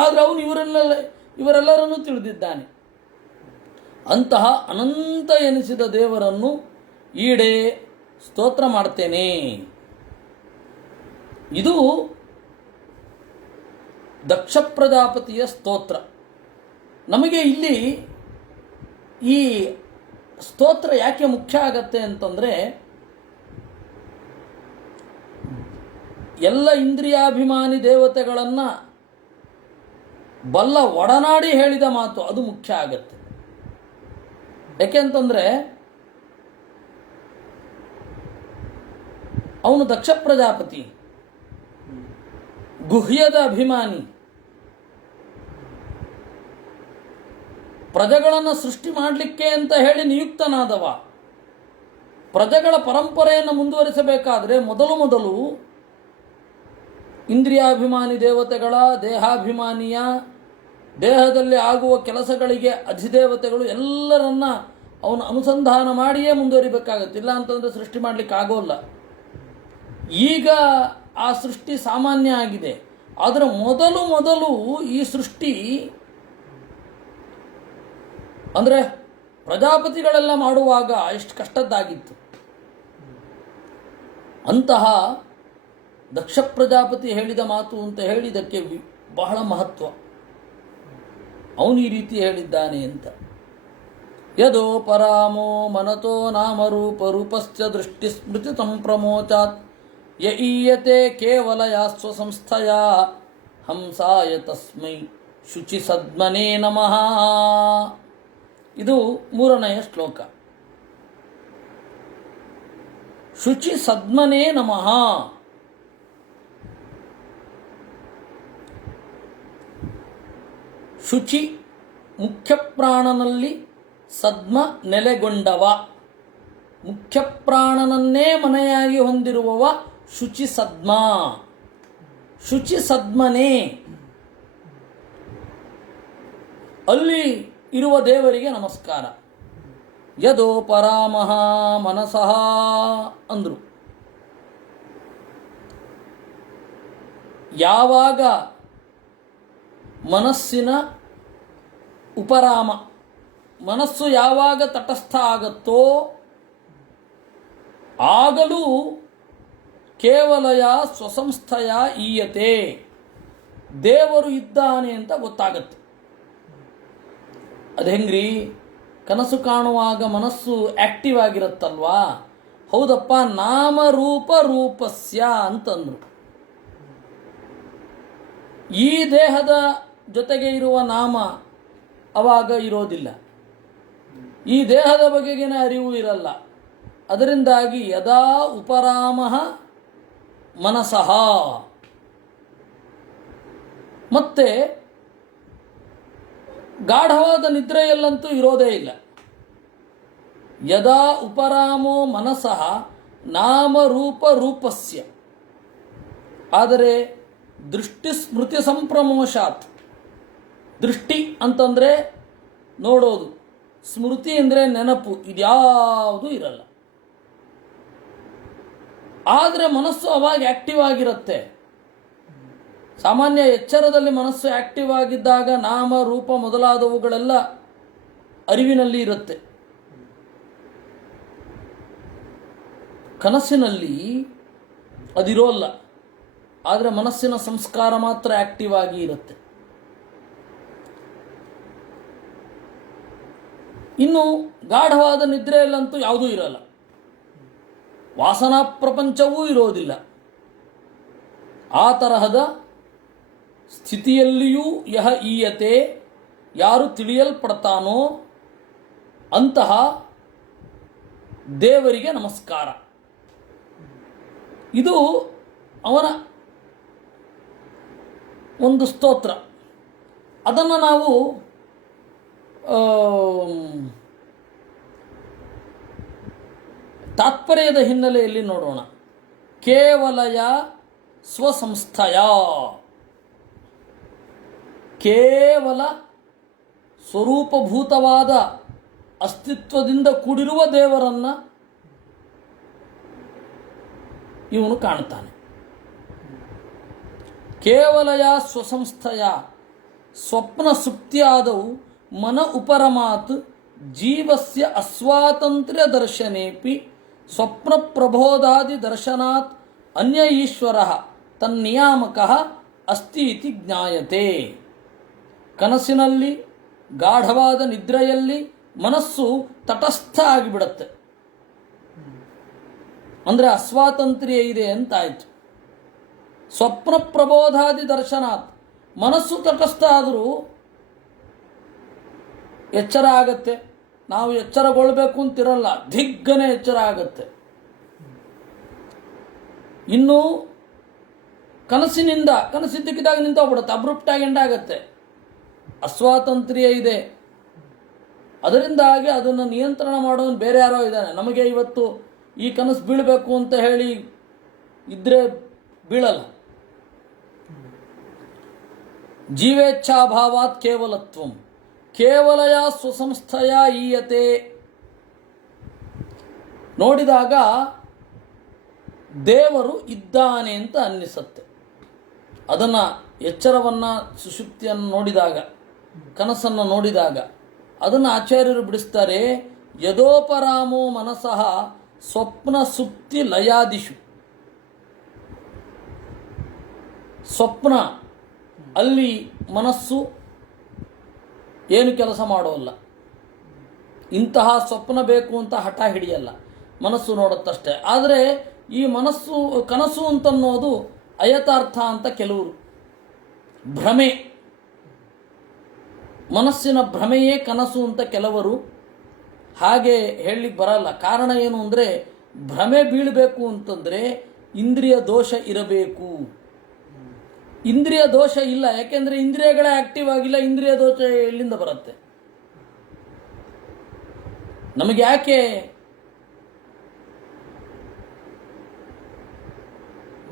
ಆದರೆ ಅವನು ಇವರೆಲ್ಲರನ್ನು ತಿಳಿದಿದ್ದಾನೆ. ಅಂತಹ ಅನಂತ ಎನಿಸಿದ ದೇವರನ್ನು ಈಡೇ ಸ್ತೋತ್ರ ಮಾಡ್ತೇನೆ. ಇದು ದಕ್ಷ ಪ್ರಜಾಪತಿಯ ಸ್ತೋತ್ರ. ನಮಗೆ ಇಲ್ಲಿ ಈ ಸ್ತೋತ್ರ ಯಾಕೆ ಮುಖ್ಯ ಆಗತ್ತೆ ಅಂತಂದರೆ, ಎಲ್ಲ ಇಂದ್ರಿಯಾಭಿಮಾನಿ ದೇವತೆಗಳನ್ನು ಬಲ್ಲ ಒಡನಾಡಿ ಹೇಳಿದ ಮಾತು, ಅದು ಮುಖ್ಯ ಆಗತ್ತೆ. ಯಾಕೆಂತಂದರೆ ಅವನು ದಕ್ಷ ಪ್ರಜಾಪತಿ, ಗುಹ್ಯದ ಅಭಿಮಾನಿ. ಪ್ರಜೆಗಳನ್ನು ಸೃಷ್ಟಿ ಮಾಡಲಿಕ್ಕೆ ಅಂತ ಹೇಳಿ ನಿಯುಕ್ತನಾದವ. ಪ್ರಜೆಗಳ ಪರಂಪರೆಯನ್ನು ಮುಂದುವರಿಸಬೇಕಾದರೆ ಮೊದಲು ಇಂದ್ರಿಯಾಭಿಮಾನಿ ದೇವತೆಗಳ, ದೇಹಾಭಿಮಾನಿಯ, ದೇಹದಲ್ಲಿ ಆಗುವ ಕೆಲಸಗಳಿಗೆ ಅಧಿದೇವತೆಗಳು ಎಲ್ಲರನ್ನ ಅವನು ಅನುಸಂಧಾನ ಮಾಡಿಯೇ ಮುಂದುವರಿಬೇಕಾಗತ್ತೆ. ಇಲ್ಲ ಅಂತಂದರೆ ಸೃಷ್ಟಿ ಮಾಡಲಿಕ್ಕೆ ಆಗೋಲ್ಲ. ಈಗ ಆ ಸೃಷ್ಟಿ ಸಾಮಾನ್ಯ ಆಗಿದೆ. ಆದರೆ ಮೊದಲು ಈ ಸೃಷ್ಟಿ ಅಂದರೆ ಪ್ರಜಾಪತಿಗಳೆಲ್ಲ ಮಾಡುವಾಗ ಎಷ್ಟು ಕಷ್ಟದ್ದಾಗಿತ್ತು. ಅಂತಹ ದಕ್ಷ ಪ್ರಜಾಪತಿ ಹೇಳಿದ ಮಾತು ಅಂತ ಹೇಳಿದಕ್ಕೆ ಬಹಳ ಮಹತ್ವ. ಅವನು ಈ ರೀತಿ ಹೇಳಿದ್ದಾನೆ ಅಂತ. ಯದೋ ಪರಾಮೋ ಮನತೋ ನಾಮರೂಪ ರೂಪಶ್ಚ ದೃಷ್ಟಿ ಸ್ಮೃತಿ ಸಂಪ್ರಮೋಚಾತ್ ಯ ಈಯತೆ ಕೇವಲ ಯಾಸ್ವ ಸಂಸ್ಥಯ ಹಂಸಾಯ ತಸ್ಮೈ ಶುಚಿ ಸದ್ಮನೇ ನಮಃ. ಇದು 3ನೆಯ ಶ್ಲೋಕ. ಶುಚಿ ಸದ್ಮನೇ ನಮಃ. ಶುಚಿ ಮುಖ್ಯ ಪ್ರಾಣನಲ್ಲಿ ಸದ್ಮ ನೆಲೆಗೊಂಡವ, ಮುಖ್ಯ ಪ್ರಾಣನನ್ನೇ ಮನೆಯಾಗಿ ಹೊಂದಿರುವವ ಶುಚಿ ಸದ್ಮ. ಶುಚಿ ಸದ್ಮನೇ, ಅಲ್ಲಿ ಇರುವ ದೇವರಿಗೆ ನಮಸ್ಕಾರ. ಯದೋ ಪರಾಮಹ ಮನಸಃ ಅಂದರು. ಯಾವಾಗ ಮನಸ್ಸಿನ ಉಪರಾಮ, ಮನಸ್ಸು ಯಾವಾಗ ತಟಸ್ಥ ಆಗತ್ತೋ ಆಗಲೂ ಕೇವಲಯ ಸ್ವಸಂಸ್ಥಯ ಈಯತೆ, ದೇವರು ಇದ್ದಾನೆ ಅಂತ ಗೊತ್ತಾಗತ್ತೆ. ಅದು ಹೆಂಗ್ರಿ? ಕನಸು ಕಾಣುವಾಗ ಮನಸ್ಸು ಆಕ್ಟಿವ್ ಆಗಿರುತ್ತಲ್ವಾ? ಹೌದಪ್ಪ, ನಾಮರೂಪ ರೂಪಸ್ಯ ಅಂತಂದ್ರು. ಈ ದೇಹದ ಜೊತೆಗೆ ಇರುವ ನಾಮ ಅವಾಗ ಇರೋದಿಲ್ಲ. ಈ ದೇಹದ ಬಗೆಗಿನ ಅರಿವು ಇರಲ್ಲ. ಅದರಿಂದಾಗಿ ಯದಾ ಉಪರಾಮಃ ಮನಸಃ, ಮತ್ತೆ ಗಾಢವಾದ ನಿದ್ರೆಯಲ್ಲಂತೂ ಇರೋದೇ ಇಲ್ಲ. ಯದಾ ಉಪರಾಮೋ ಮನಸಃ ನಾಮರೂಪ ರೂಪಸ್ಯ. ಆದರೆ ದೃಷ್ಟಿ ಸ್ಮೃತಿ ಸಂಪ್ರಮೋಷಾತ್, ದೃಷ್ಟಿ ಅಂತಂದರೆ ನೋಡೋದು, ಸ್ಮೃತಿ ಅಂದರೆ ನೆನಪು, ಇದ್ಯಾವುದೂ ಇರಲ್ಲ. ಆದರೆ ಮನಸ್ಸು ಅವಾಗ ಆ್ಯಕ್ಟಿವ್ ಆಗಿರುತ್ತೆ. ಸಾಮಾನ್ಯ ಎಚ್ಚರದಲ್ಲಿ ಮನಸ್ಸು ಆ್ಯಕ್ಟಿವ್ ಆಗಿದ್ದಾಗ ನಾಮ ರೂಪ ಮೊದಲಾದವುಗಳೆಲ್ಲ ಅರಿವಿನಲ್ಲಿ ಇರುತ್ತೆ. ಕನಸಿನಲ್ಲಿ ಅದಿರೋಲ್ಲ, ಆದರೆ ಮನಸ್ಸಿನ ಸಂಸ್ಕಾರ ಮಾತ್ರ ಆ್ಯಕ್ಟಿವ್ ಆಗಿ ಇರುತ್ತೆ. ಇನ್ನು ಗಾಢವಾದ ನಿದ್ರೆಯಲ್ಲಂತೂ ಯಾವುದೂ ಇರಲ್ಲ, ವಾಸನಾ ಪ್ರಪಂಚವೂ ಇರೋದಿಲ್ಲ. ಆ ತರಹದ ಸ್ಥಿತಿಯಲ್ಲಿಯೂ ಯಹ ಈಯತೆ, ಯಾರು ತಿಳಿಯಲ್ಪಡ್ತಾನೋ ಅಂತಹ ದೇವರಿಗೆ ನಮಸ್ಕಾರ. ಇದು ಅವನ ಒಂದು ಸ್ತೋತ್ರ. ಅದನ್ನು ನಾವು ತಾತ್ಪರ್ಯದ ಹಿನ್ನೆಲೆಯಲ್ಲಿ ನೋಡೋಣ. ಕೇವಲಯ ಸ್ವಸಂಸ್ಥಯ, ಕೇವಲ ಸ್ವರೂಪಭೂತವಾದ ಅಸ್ತಿತ್ವದಿಂದ ಕೂಡಿರುವ ದೇವರನ್ನು ಇವನು ಕಾಣ್ತಾನೆ. ಕೇವಲಯ ಸ್ವಸಂಸ್ಥಯ ಸ್ವಪ್ನ ಸುಪ್ತಿಯಾದವು ಮನ ಉಪರಮಾತ್ ಜೀವಸ್ಯ ಅಸ್ವಾತಂತ್ರ್ಯ ದರ್ಶನೇಪಿ ಸ್ವಪ್ನ ಪ್ರಬೋಧಾದಿ ದರ್ಶನಾತ್ ಅನ್ಯ ಈಶ್ವರ ತನ್ನಿಯಾಮಕ ಅಸ್ತಿ ಇತಿ ಜ್ಞಾಯತೆ. ಕನಸಿನಲ್ಲಿ ಗಾಢವಾದ ನಿದ್ರೆಯಲ್ಲಿ ಮನಸ್ಸು ತಟಸ್ಥ ಆಗಿಬಿಡುತ್ತೆ, ಅಂದರೆ ಅಸ್ವಾತಂತ್ರ್ಯ ಇದೆ ಅಂತಾಯಿತು. ಸ್ವಪ್ನ ಪ್ರಬೋಧಾದಿ ದರ್ಶನಾತ್, ಮನಸ್ಸು ತಟಸ್ಥ ಆದರೂ ಎಚ್ಚರ ಆಗತ್ತೆ. ನಾವು ಎಚ್ಚರಗೊಳ್ಬೇಕು ಅಂತಿರಲ್ಲ, ದಿಗ್ಗನೆ ಎಚ್ಚರ ಆಗತ್ತೆ. ಇನ್ನು ಕನಸಿದ್ದಕ್ಕಿದ್ದಾಗ ನಿಂತೋಗ್ಬಿಡುತ್ತೆ, ಅಬ್ರುಪ್ಟ್ ಆಗಿ ಎಂಡಾಗತ್ತೆ. ಅಸ್ವಾತಂತ್ರ್ಯ ಇದೆ, ಅದರಿಂದಾಗಿ ಅದನ್ನು ನಿಯಂತ್ರಣ ಮಾಡೋನು ಬೇರೆ ಯಾರೋ ಇದ್ದಾನೆ. ನಮಗೆ ಇವತ್ತು ಈ ಕನಸು ಬೀಳಬೇಕು ಅಂತ ಹೇಳಿ ಇದ್ರೆ ಬೀಳಲ್ಲ. ಜೀವೇಚ್ಛಾಭಾವಾತ್ ಕೇವಲತ್ವಂ ಕೇವಲಯ ಸ್ವಸಂಸ್ಥಯ ಈಯತೆ. ನೋಡಿದಾಗ ದೇವರು ಇದ್ದಾನೆ ಅಂತ ಅನ್ನಿಸುತ್ತೆ. ಅದನ್ನು ಎಚ್ಚರವನ್ನು ಸುಷುಪ್ತಿಯನ್ನು ನೋಡಿದಾಗ, ಕನಸನ್ನು ನೋಡಿದಾಗ ಅದನ್ನು ಆಚಾರ್ಯರು ಬಿಡಿಸ್ತಾರೆ. ಯದೋಪರಾಮೋ ಮನಸಃ ಸ್ವಪ್ನ ಸುಪ್ತಿ ಲಯಾದಿಷು. ಸ್ವಪ್ನ ಅಲ್ಲಿ ಮನಸ್ಸು ಏನು ಕೆಲಸ ಮಾಡೋಲ್ಲ. ಇಂತಹ ಸ್ವಪ್ನ ಬೇಕು ಅಂತ ಹಠ ಹಿಡಿಯಲ್ಲ, ಮನಸ್ಸು ನೋಡುತ್ತಷ್ಟೇ. ಆದರೆ ಈ ಕನಸು ಅಂತನ್ನೋದು ಅಯಥಾರ್ಥ ಅಂತ ಕೆಲವರು, ಭ್ರಮೆ, ಮನಸ್ಸಿನ ಭ್ರಮೆಯೇ ಕನಸು ಅಂತ ಕೆಲವರು. ಹಾಗೆ ಹೇಳಲಿಕ್ಕೆ ಬರಲ್ಲ. ಕಾರಣ ಏನು ಅಂದರೆ, ಭ್ರಮೆ ಬೀಳಬೇಕು ಅಂತಂದರೆ ಇಂದ್ರಿಯ ದೋಷ ಇರಬೇಕು. ಇಂದ್ರಿಯ ದೋಷ ಇಲ್ಲ, ಯಾಕೆಂದರೆ ಇಂದ್ರಿಯಗಳೇ ಆಕ್ಟಿವ್ ಆಗಿಲ್ಲ. ಇಂದ್ರಿಯ ದೋಷ ಎಲ್ಲಿಂದ ಬರುತ್ತೆ? ನಮಗೆ ಯಾಕೆ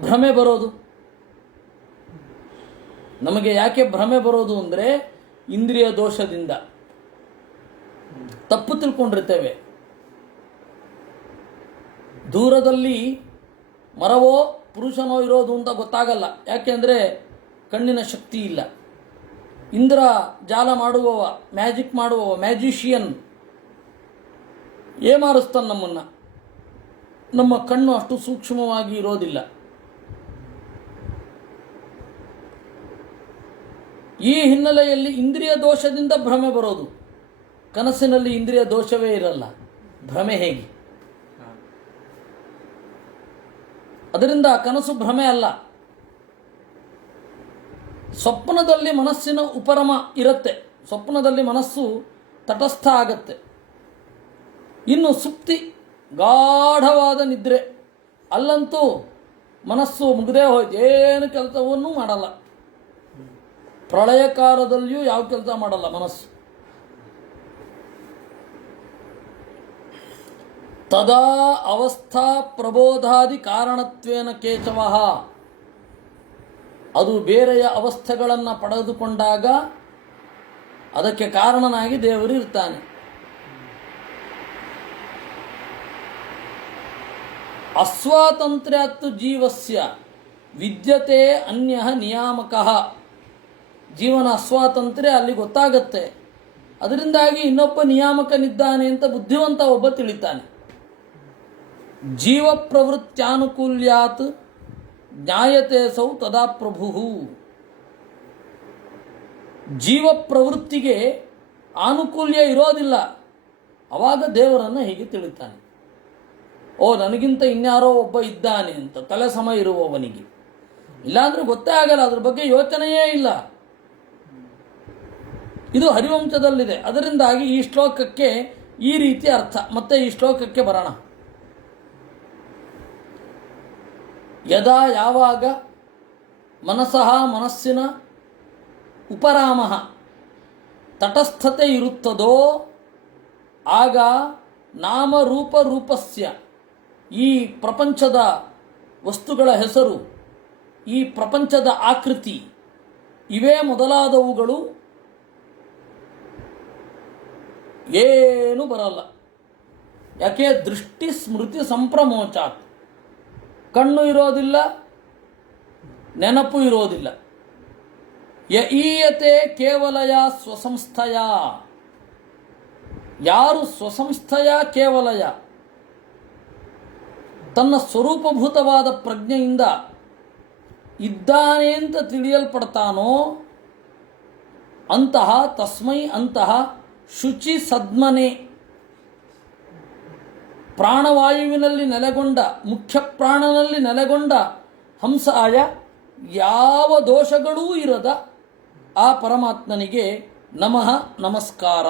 ಭ್ರಮೆ ಬರೋದು? ನಮಗೆ ಯಾಕೆ ಭ್ರಮೆ ಬರೋದು ಅಂದರೆ ಇಂದ್ರಿಯ ದೋಷದಿಂದ. ತಪ್ಪು ತಿಳ್ಕೊಂಡಿರ್ತೇವೆ. ದೂರದಲ್ಲಿ ಮರವೋ ಪುರುಷನೋ ಇರೋದು ಅಂತ ಗೊತ್ತಾಗಲ್ಲ, ಯಾಕೆಂದರೆ ಕಣ್ಣಿನ ಶಕ್ತಿ ಇಲ್ಲ. ಇಂದ್ರ ಜಾಲ ಮಾಡುವವ, ಮ್ಯಾಜಿಕ್ ಮಾಡುವವ, ಮ್ಯಾಜಿಷಿಯನ್ ಏಮಾರಿಸ್ತಾನೆ ನಮ್ಮನ್ನು. ನಮ್ಮ ಕಣ್ಣು ಅಷ್ಟು ಸೂಕ್ಷ್ಮವಾಗಿ ಇರೋದಿಲ್ಲ. ಈ ಹಿನ್ನೆಲೆಯಲ್ಲಿ ಇಂದ್ರಿಯ ದೋಷದಿಂದ ಭ್ರಮೆ ಬರೋದು. ಕನಸಿನಲ್ಲಿ ಇಂದ್ರಿಯ ದೋಷವೇ ಇರಲ್ಲ, ಭ್ರಮೆ ಹೇಗೆ? ಅದರಿಂದ ಕನಸು ಭ್ರಮೆ ಅಲ್ಲ. ಸ್ವಪ್ನದಲ್ಲಿ ಮನಸ್ಸಿನ ಉಪರಮ ಇರುತ್ತೆ, ಸ್ವಪ್ನದಲ್ಲಿ ಮನಸ್ಸು ತಟಸ್ಥ ಆಗತ್ತೆ. ಇನ್ನು ಸುಪ್ತಿ, ಗಾಢವಾದ ನಿದ್ರೆ, ಅಲ್ಲಂತೂ ಮನಸ್ಸು ಮುಗ್ದೇ ಹೋಯ್ತು, ಏನು ಕೆಲಸವನ್ನೂ ಮಾಡಲ್ಲ. ಪ್ರಳಯ ಕಾಲದಲ್ಲಿಯೂ ಯಾವ ಕೆಲಸ ಮಾಡಲ್ಲ ಮನಸ್ಸು. ತದಾ ಅವಸ್ಥಾ ಪ್ರಬೋಧಾದಿ ಕಾರಣತ್ವೇನ ಕೇಶವಃ. ಅದು ಬೇರೆಯ ಅವಸ್ಥೆಗಳನ್ನು ಪಡೆದುಕೊಂಡಾಗ ಅದಕ್ಕೆ ಕಾರಣನಾಗಿ ದೇವರು ಇರ್ತಾನೆ. ಅಸ್ವಾತಂತ್ರ್ಯಾತ್ತು ಜೀವಸ್ಯ ವಿದ್ಯತೆ ಅನ್ಯ ನಿಯಾಮಕಃ. ಜೀವನ ಅಸ್ವಾತಂತ್ರ್ಯ ಅಲ್ಲಿ ಗೊತ್ತಾಗತ್ತೆ. ಅದರಿಂದಾಗಿ ಇನ್ನೊಬ್ಬ ನಿಯಾಮಕನಿದ್ದಾನೆ ಅಂತ ಬುದ್ಧಿವಂತ ಒಬ್ಬ ತಿಳಿತಾನೆ. ಜೀವ ಪ್ರವೃತ್ತ್ಯಾನುಕೂಲ್ಯಾತ್ ಜ್ಞಾಯತೆ ಸೌ ತದಾ ಪ್ರಭು. ಜೀವ ಪ್ರವೃತ್ತಿಗೆ ಆನುಕೂಲ್ಯ ಇರೋದಿಲ್ಲ, ಅವಾಗ ದೇವರನ್ನು ಹೀಗೆ ತಿಳಿತಾನೆ. ಓ, ನನಗಿಂತ ಇನ್ಯಾರೋ ಒಬ್ಬ ಇದ್ದಾನೆ ಅಂತ ತಲೆ ಸಮ ಇರುವವನಿಗೆ. ಇಲ್ಲಾಂದ್ರೆ ಗೊತ್ತೇ ಆಗಲ್ಲ, ಅದ್ರ ಬಗ್ಗೆ ಯೋಚನೆಯೇ ಇಲ್ಲ. ಇದು ಹರಿವಂಶದಲ್ಲಿದೆ. ಅದರಿಂದಾಗಿ ಈ ಶ್ಲೋಕಕ್ಕೆ ಈ ರೀತಿ ಅರ್ಥ. ಮತ್ತೆ ಈ ಶ್ಲೋಕಕ್ಕೆ ಬರೋಣ. ಯದಾ ಯಾವಾಗ ಮನಸಃ ಮನಸ್ಸಿನ ಉಪರಾಮ ತಟಸ್ಥತೆ ಇರುತ್ತದೋ ಆಗ ನಾಮರೂಪ ರೂಪಸ್ಯ, ಈ ಪ್ರಪಂಚದ ವಸ್ತುಗಳ ಹೆಸರು, ಈ ಪ್ರಪಂಚದ ಆಕೃತಿ, ಇವೇ ಮೊದಲಾದವುಗಳು ಏನು ಬರಲ್ಲ. ಯಾಕೆ? ದೃಷ್ಟಿ ಸ್ಮೃತಿ ಸಂಪ್ರಮೋಚಾತ್. ಕಣ್ಣು ಇರೋದಿಲ್ಲ, ನೆನಪು ಇರೋದಿಲ್ಲ. ಯೀಯತೆ ಕೇವಲಯ ಸ್ವಸಂಸ್ಥಯ. ಯಾರು ಸ್ವಸಂಸ್ಥಯ ಕೇವಲಯ ತನ್ನ ಸ್ವರೂಪಭೂತವಾದ ಪ್ರಜ್ಞೆಯಿಂದ ಇದ್ದಾನೆ ಅಂತ ತಿಳಿಯಲ್ಪಡ್ತಾನೋ ಅಂತಹ ತಸ್ಮೈ, ಅಂತಹ ಶುಚಿ ಸದ್ಮನೆ, ಪ್ರಾಣವಾಯುವಿನಲ್ಲಿ ನೆಲೆಗೊಂಡ, ಮುಖ್ಯ ಪ್ರಾಣನಲ್ಲಿ ನೆಲೆಗೊಂಡ ಹಂಸಾಯ, ಯಾವ ದೋಷಗಳೂ ಇರದ ಆ ಪರಮಾತ್ಮನಿಗೆ ನಮಃ ನಮಸ್ಕಾರ.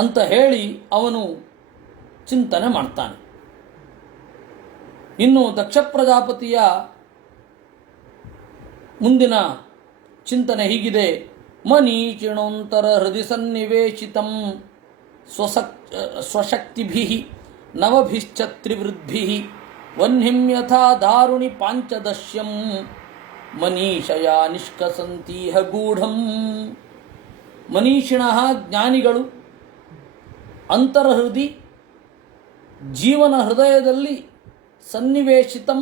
ಅಂತ ಹೇಳಿ ಅವನು ಚಿಂತನೆ ಮಾಡ್ತಾನೆ. ಇನ್ನು ದಕ್ಷ ಪ್ರಜಾಪತಿಯ ಮುಂದಿನ ಚಿಂತನೆ ಹೀಗಿದೆ. ಮನೀಚಿಣೋಂತರ ಹೃದಯ ಸನ್ನಿವೇಶಿತಂ ಸ್ವಶಕ್ತಿಭಿಃ ನವಭಿಶ್ಚ ತ್ರಿವೃದ್ಭಿಃ ವಹ್ನಿಂ ಯಥಾ ದಾರುಣಿ ಪಾಂಚದಶ್ಯಂ ಮನೀಷಯ ನಿಷ್ಕಸಂತೀಹ ಗೂಢಂ. ಮನೀಷಿಣಃ ಜ್ಞಾನಿಗಳು ಅಂತರ್ಹೃದಿ ಜೀವನ ಹೃದಯದಲ್ಲಿ ಸನ್ನಿವೇಶಿತಂ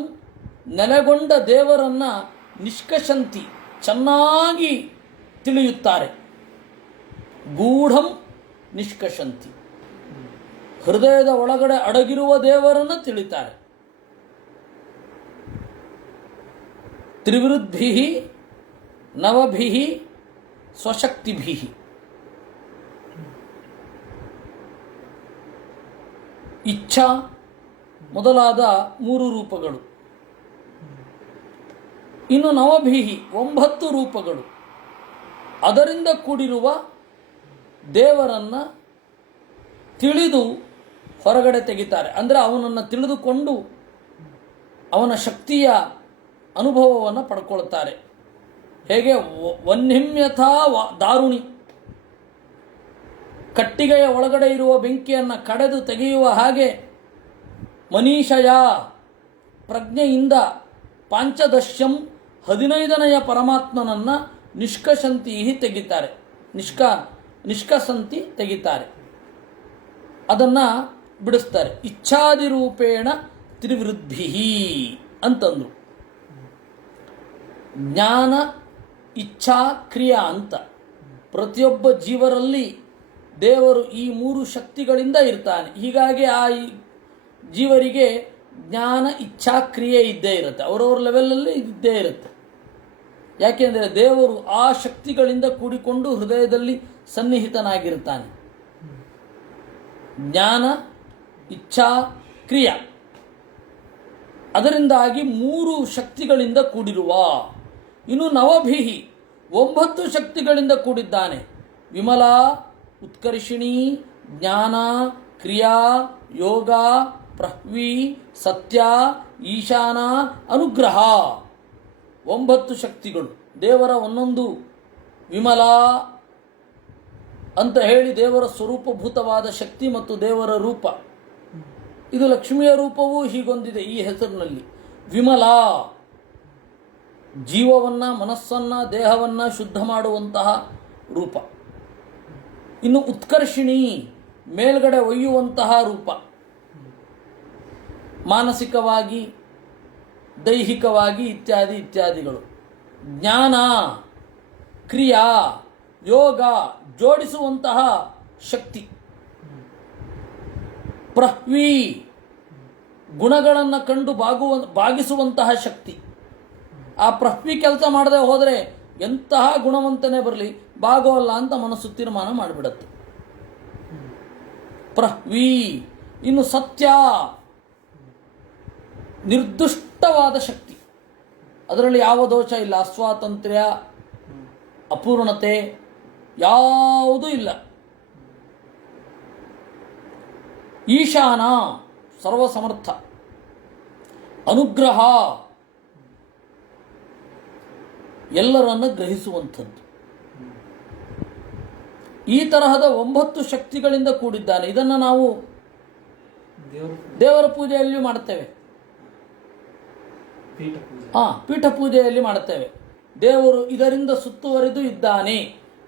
ನೆಲೆಗೊಂಡ ದೇವರನ್ನು ನಿಷ್ಕಷಂತಿ ಚೆನ್ನಾಗಿ ತಿಳಿಯುತ್ತಾರೆ. ಗೂಢಂ ನಿಷ್ಕಷಂತಿ, ಹೃದಯದ ಒಳಗಡೆ ಅಡಗಿರುವ ದೇವರನ್ನು ತಿಳಿತಾರೆ. ತ್ರಿವೃದ್ಭಿಃ ನವಭಿಃ ಸ್ವಶಕ್ತಿಭಿಃ. ಇಚ್ಛಾ ಮೊದಲಾದ 3 ರೂಪಗಳು. ಇನ್ನು ನವಭಿಹಿ 9 ರೂಪಗಳು. ಅದರಿಂದ ಕೂಡಿರುವ ದೇವರನ್ನು ತಿಳಿದು ಹೊರಗಡೆ ತೆಗಿತಾರೆ. ಅಂದರೆ ಅವನನ್ನು ತಿಳಿದುಕೊಂಡು ಅವನ ಶಕ್ತಿಯ ಅನುಭವವನ್ನು ಪಡ್ಕೊಳ್ತಾರೆ. ಹೇಗೆ? ವಹ್ನಿಂಯಥಾ ದಾರುಣಿ, ಕಟ್ಟಿಗೆಯ ಒಳಗಡೆ ಇರುವ ಬೆಂಕಿಯನ್ನು ಕಡೆದು ತೆಗೆಯುವ ಹಾಗೆ ಮನೀಷಯ ಪ್ರಜ್ಞೆಯಿಂದ ಪಾಂಚದಶ್ಯಂ 15ನೆಯ ಪರಮಾತ್ಮನನ್ನು ನಿಷ್ಕಷಂತಿ ತೆಗಿತಾರೆ. ನಿಷ್ಕಸಂತಿ ತೆಗಿತಾರೆ, ಅದನ್ನು ಬಿಡಿಸ್ತಾರೆ. ಇಚ್ಛಾದಿರೂಪೇಣ ತ್ರಿವೃದ್ಭಿಃ ಅಂತಂದರು. ಜ್ಞಾನ, ಇಚ್ಛಾ, ಕ್ರಿಯಾ ಅಂತ ಪ್ರತಿಯೊಬ್ಬ ಜೀವರಲ್ಲಿ ದೇವರು ಈ 3 ಶಕ್ತಿಗಳಿಂದ ಇರ್ತಾನೆ. ಹೀಗಾಗಿ ಆ ಜೀವರಿಗೆ ಜ್ಞಾನ, ಇಚ್ಛಾ, ಕ್ರಿಯೆ ಇದ್ದೇ ಇರುತ್ತೆ. ಅವರವ್ರ ಲೆವೆಲಲ್ಲಿ ಇದ್ದೇ ಇರುತ್ತೆ. ಯಾಕೆಂದರೆ ದೇವರು ಆ ಶಕ್ತಿಗಳಿಂದ ಕೂಡಿಕೊಂಡು ಹೃದಯದಲ್ಲಿ ಸನ್ನಿಹಿತನಾಗಿರ್ತಾನೆ. ಜ್ಞಾನ, ಇಚ್ಛಾ, ಕ್ರಿಯಾ, ಅದರಿಂದಾಗಿ 3 ಶಕ್ತಿಗಳಿಂದ ಕೂಡಿರುವ. ಇನ್ನು ನವಭಿಹಿ 9 ಶಕ್ತಿಗಳಿಂದ ಕೂಡಿದ್ದಾನೆ. ವಿಮಲ, ಉತ್ಕರ್ಷಿಣಿ, ಜ್ಞಾನ, ಕ್ರಿಯಾ, ಯೋಗ, ಪ್ರಹ್ವಿ, ಸತ್ಯ, ಈಶಾನ, ಅನುಗ್ರಹ. 9 ಶಕ್ತಿಗಳು. ದೇವರ ಒಂದೊಂದು ವಿಮಲ ಅಂತ ಹೇಳಿ ದೇವರ ಸ್ವರೂಪಭೂತವಾದ ಶಕ್ತಿ ಮತ್ತು ದೇವರ ರೂಪ. ಇದು ಲಕ್ಷ್ಮಿಯ ರೂಪವೂ ಹೀಗೊಂದಿದೆ ಈ ಹೆಸರಿನಲ್ಲಿ. ವಿಮಲ ಜೀವವನ್ನು, ಮನಸ್ಸನ್ನು, ದೇಹವನ್ನು ಶುದ್ಧ ಮಾಡುವಂತಹ ರೂಪ. ಇನ್ನು ಉತ್ಕರ್ಷಿಣಿ, ಮೇಲ್ಗಡೆ ಒಯ್ಯುವಂತಹ ರೂಪ. ಮಾನಸಿಕವಾಗಿ, ದೈಹಿಕವಾಗಿ ಇತ್ಯಾದಿ ಇತ್ಯಾದಿಗಳು. ಜ್ಞಾನ, ಕ್ರಿಯಾ, ಯೋಗ, ಜೋಡಿಸುವಂತಹ ಶಕ್ತಿ. ಪ್ರಹ್ವಿ, ಗುಣಗಳನ್ನು ಕಂಡು ಬಾಗಿಸುವಂತಹ ಶಕ್ತಿ. ಆ ಪ್ರಹ್ವಿ ಕೆಲಸ ಮಾಡದೆ ಹೋದರೆ ಎಂತಹ ಗುಣವಂತನೇ ಬರಲಿ ಬಾಗೋಲ್ಲ ಅಂತ ಮನಸ್ಸು ತೀರ್ಮಾನ ಮಾಡಿಬಿಡತ್ತೆ. ಪ್ರಹ್ವಿ. ಇನ್ನು ಸತ್ಯ, ನಿರ್ದುಷ್ಟವಾದ ಶಕ್ತಿ. ಅದರಲ್ಲಿ ಯಾವ ದೋಷ ಇಲ್ಲ. ಅಸ್ವಾತಂತ್ರ್ಯ, ಅಪೂರ್ಣತೆ ಯಾವುದೂ ಇಲ್ಲ. ಈಶಾನ, ಸರ್ವಸಮರ್ಥ. ಅನುಗ್ರಹ, ಎಲ್ಲರನ್ನು ಗ್ರಹಿಸುವಂಥದ್ದು. ಈ ತರಹದ 9 ಶಕ್ತಿಗಳಿಂದ ಕೂಡಿದ್ದಾನೆ. ಇದನ್ನು ನಾವು ದೇವರ ಪೂಜೆಯಲ್ಲಿ ಮಾಡುತ್ತೇವೆ. ಪೀಠ ಪೂಜೆಯಲ್ಲಿ ಮಾಡುತ್ತೇವೆ. ದೇವರು ಇದರಿಂದ ಸುತ್ತುವರೆದು ಇದ್ದಾನೆ,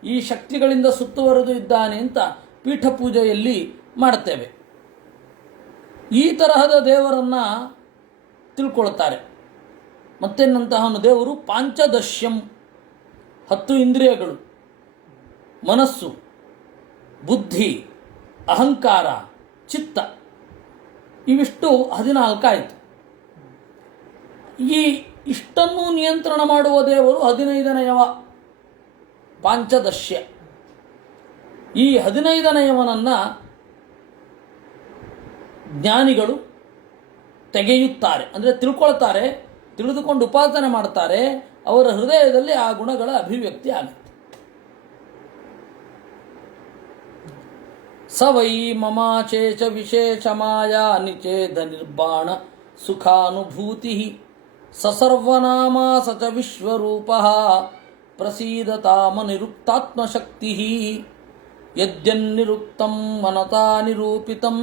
ಈ ಶಕ್ತಿಗಳಿಂದ ಸುತ್ತುವರೆದು ಇದ್ದಾನೆ ಅಂತ ಪೀಠ ಪೂಜೆಯಲ್ಲಿ ಮಾಡುತ್ತೇವೆ. ಈ ತರಹದ ದೇವರನ್ನು ತಿಳ್ಕೊಳ್ತಾರೆ. ಮತ್ತೆನ್ನಂತಹನು ದೇವರು ಪಾಂಚದಶ್ಯಂ, 10 ಇಂದ್ರಿಯಗಳು, ಮನಸ್ಸು, ಬುದ್ಧಿ, ಅಹಂಕಾರ, ಚಿತ್ತ, ಇವಿಷ್ಟು 14 ಆಯಿತು. ಈ ಇಷ್ಟನ್ನು ನಿಯಂತ್ರಣ ಮಾಡುವ ದೇವರು 15ನೆಯವ, ಪಾಂಚದಶ್ಯ. ಈ 15ನೆಯವನನ್ನು ಜ್ಞಾನಿಗಳು ತೆಗೆಯುತ್ತಾರೆ, ಅಂದರೆ ತಿಳ್ಕೊಳ್ತಾರೆ, ತಿಳಿದುಕೊಂಡು ಉಪಾಸನೆ ಮಾಡ್ತಾರೆ. ಅವರ ಹೃದಯದಲ್ಲಿ ಆ ಗುಣಗಳ ಅಭಿವ್ಯಕ್ತಿ ಆಗುತ್ತೆ. ಸ ವೈ ಮಮಾಚೇಚ ವಿಶೇಷ ಮಾಯಾ ನಿಚೇದ ನಿರ್ಬಾಣ ಸುಖಾನುಭೂತಿ ಸ ಸರ್ವನಾಮ ಸ ಚ ವಿಶ್ವರೂಪಃ ಪ್ರಸೀದತಾಮನಿರುಕ್ತಾತ್ಮಶಕ್ತಿ ಯದ್ಯನ್ನಿರುಕ್ತಂ ಮನತಾ ನಿರೂಪಿತಂ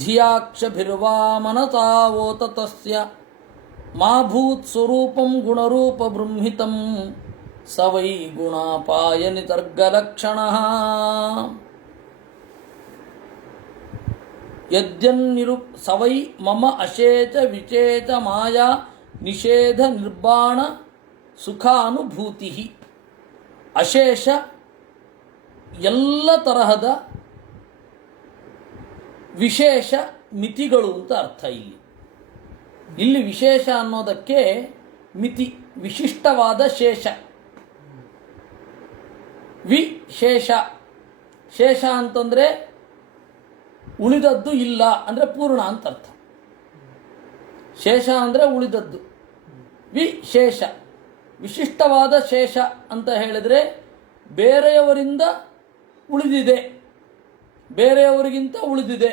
ಧಿಯಾಕ್ಷಭಿರ್ವಾ ಮನತಾ ವೋತತಸ್ಯ ಮಾ ಭೂತ್ ಸ್ವರೂಪಂ ಗುಣರೂಪ ಬೃಂಹಿತಂ ಸ ವೈ ಗುಣಾಪಾಯ ನಿತರ್ಗಲಕ್ಷಣಃ. ಸ ವೈ ಮಮ ಅಶೇಚ ವಿಚೇಚ ಮಾಯಾ ನಿಷೇಧ ನಿರ್ಬಾಣ ಸುಖಾನುಭೂತಿ. ಅಶೇಷ ಎಲ್ಲ ತರಹದ ವಿಶೇಷ ಮಿತಿಗಳು ಅಂತ ಅರ್ಥ. ಇಲ್ಲಿ ವಿಶೇಷ ಅನ್ನೋದಕ್ಕೆ ಮಿತಿ, ವಿಶಿಷ್ಟವಾದ ಶೇಷ. ವಿಶೇಷ, ಶೇಷ ಅಂತಂದರೆ ಉಳಿದದ್ದು ಇಲ್ಲ ಅಂದರೆ ಪೂರ್ಣ ಅಂತ ಅರ್ಥ. ಶೇಷ ಅಂದರೆ ಉಳಿದದ್ದು. ವಿಶೇಷ, ವಿಶಿಷ್ಟವಾದ ಶೇಷ ಅಂತ ಹೇಳಿದರೆ ಬೇರೆಯವರಿಂದ ಉಳಿದಿದೆ, ಬೇರೆಯವರಿಗಿಂತ ಉಳಿದಿದೆ,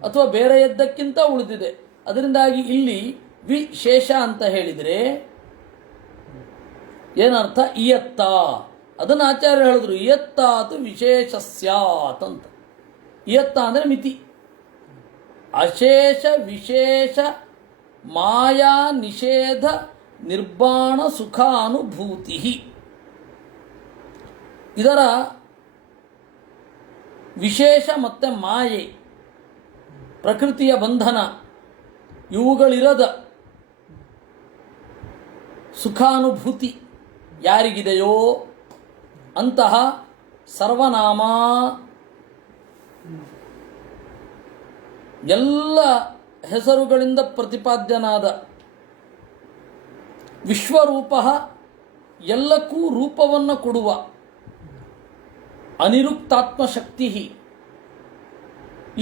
ಅಥವಾ ಬೇರೆಯದ್ದಕ್ಕಿಂತ ಉಳಿದಿದೆ. ಅದರಿಂದಾಗಿ ಇಲ್ಲಿ ವಿಶೇಷ ಅಂತ ಹೇಳಿದರೆ ಏನರ್ಥ? ಇಯತ್ತ. ಅದನ್ನು ಆಚಾರ್ಯರು ಹೇಳಿದ್ರು, ಇಯತ್ತಾತು ವಿಶೇಷ ಸ್ಯಾತ್ ಅಂತ. ಇಯತ್ತ ಅಂದರೆ ಮಿತಿ. ಅಶೇಷ ವಿಶೇಷ ಮಾಯಾ ನಿಷೇಧ ನಿರ್ಬಾಣ ಸುಖಾನುಭೂತಿ. ಇದರ ವಿಶೇಷ ಮತ್ತು ಮಾಯೆ, ಪ್ರಕೃತಿಯ ಬಂಧನ, ಇವುಗಳಿರದ ಸುಖಾನುಭೂತಿ ಯಾರಿಗಿದೆಯೋ ಅಂತಹ ಸರ್ವನಾಮ, ಎಲ್ಲ ಹೆಸರುಗಳಿಂದ ಪ್ರತಿಪಾದ್ಯನಾದ ವಿಶ್ವರೂಪ, ಎಲ್ಲಕ್ಕೂ ರೂಪವನ್ನು ಕೊಡುವ ಅನಿರುಕ್ತಾತ್ಮಶಕ್ತಿ,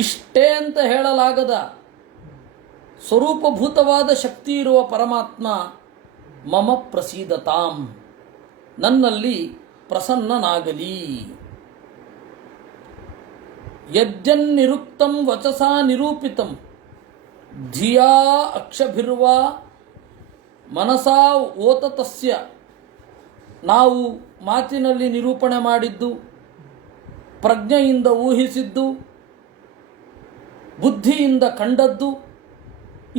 ಇಷ್ಟೇ ಅಂತ ಹೇಳಲಾಗದ ಸ್ವರೂಪಭೂತವಾದ ಶಕ್ತಿ ಇರುವ ಪರಮಾತ್ಮ ಮಮ ಪ್ರಸೀದತಾಂ, ನನ್ನಲ್ಲಿ ಪ್ರಸನ್ನನಾಗಲಿ. ಯದ್ಯನ್ನಿರುಕ್ತಂ ವಚಸಾ ನಿರೂಪಿತಂ ಧಿಯಾ ಅಕ್ಷಭಿರ್ವಾ ಮನಸಾ ಓತತಸ್ಯ. ನಾವು ಮಾತಿನಲ್ಲಿ ನಿರೂಪಣೆ ಮಾಡಿದ್ದು, ಪ್ರಜ್ಞೆಯಿಂದ ಊಹಿಸಿದ್ದು, ಬುದ್ಧಿಯಿಂದ ಕಂಡದ್ದು,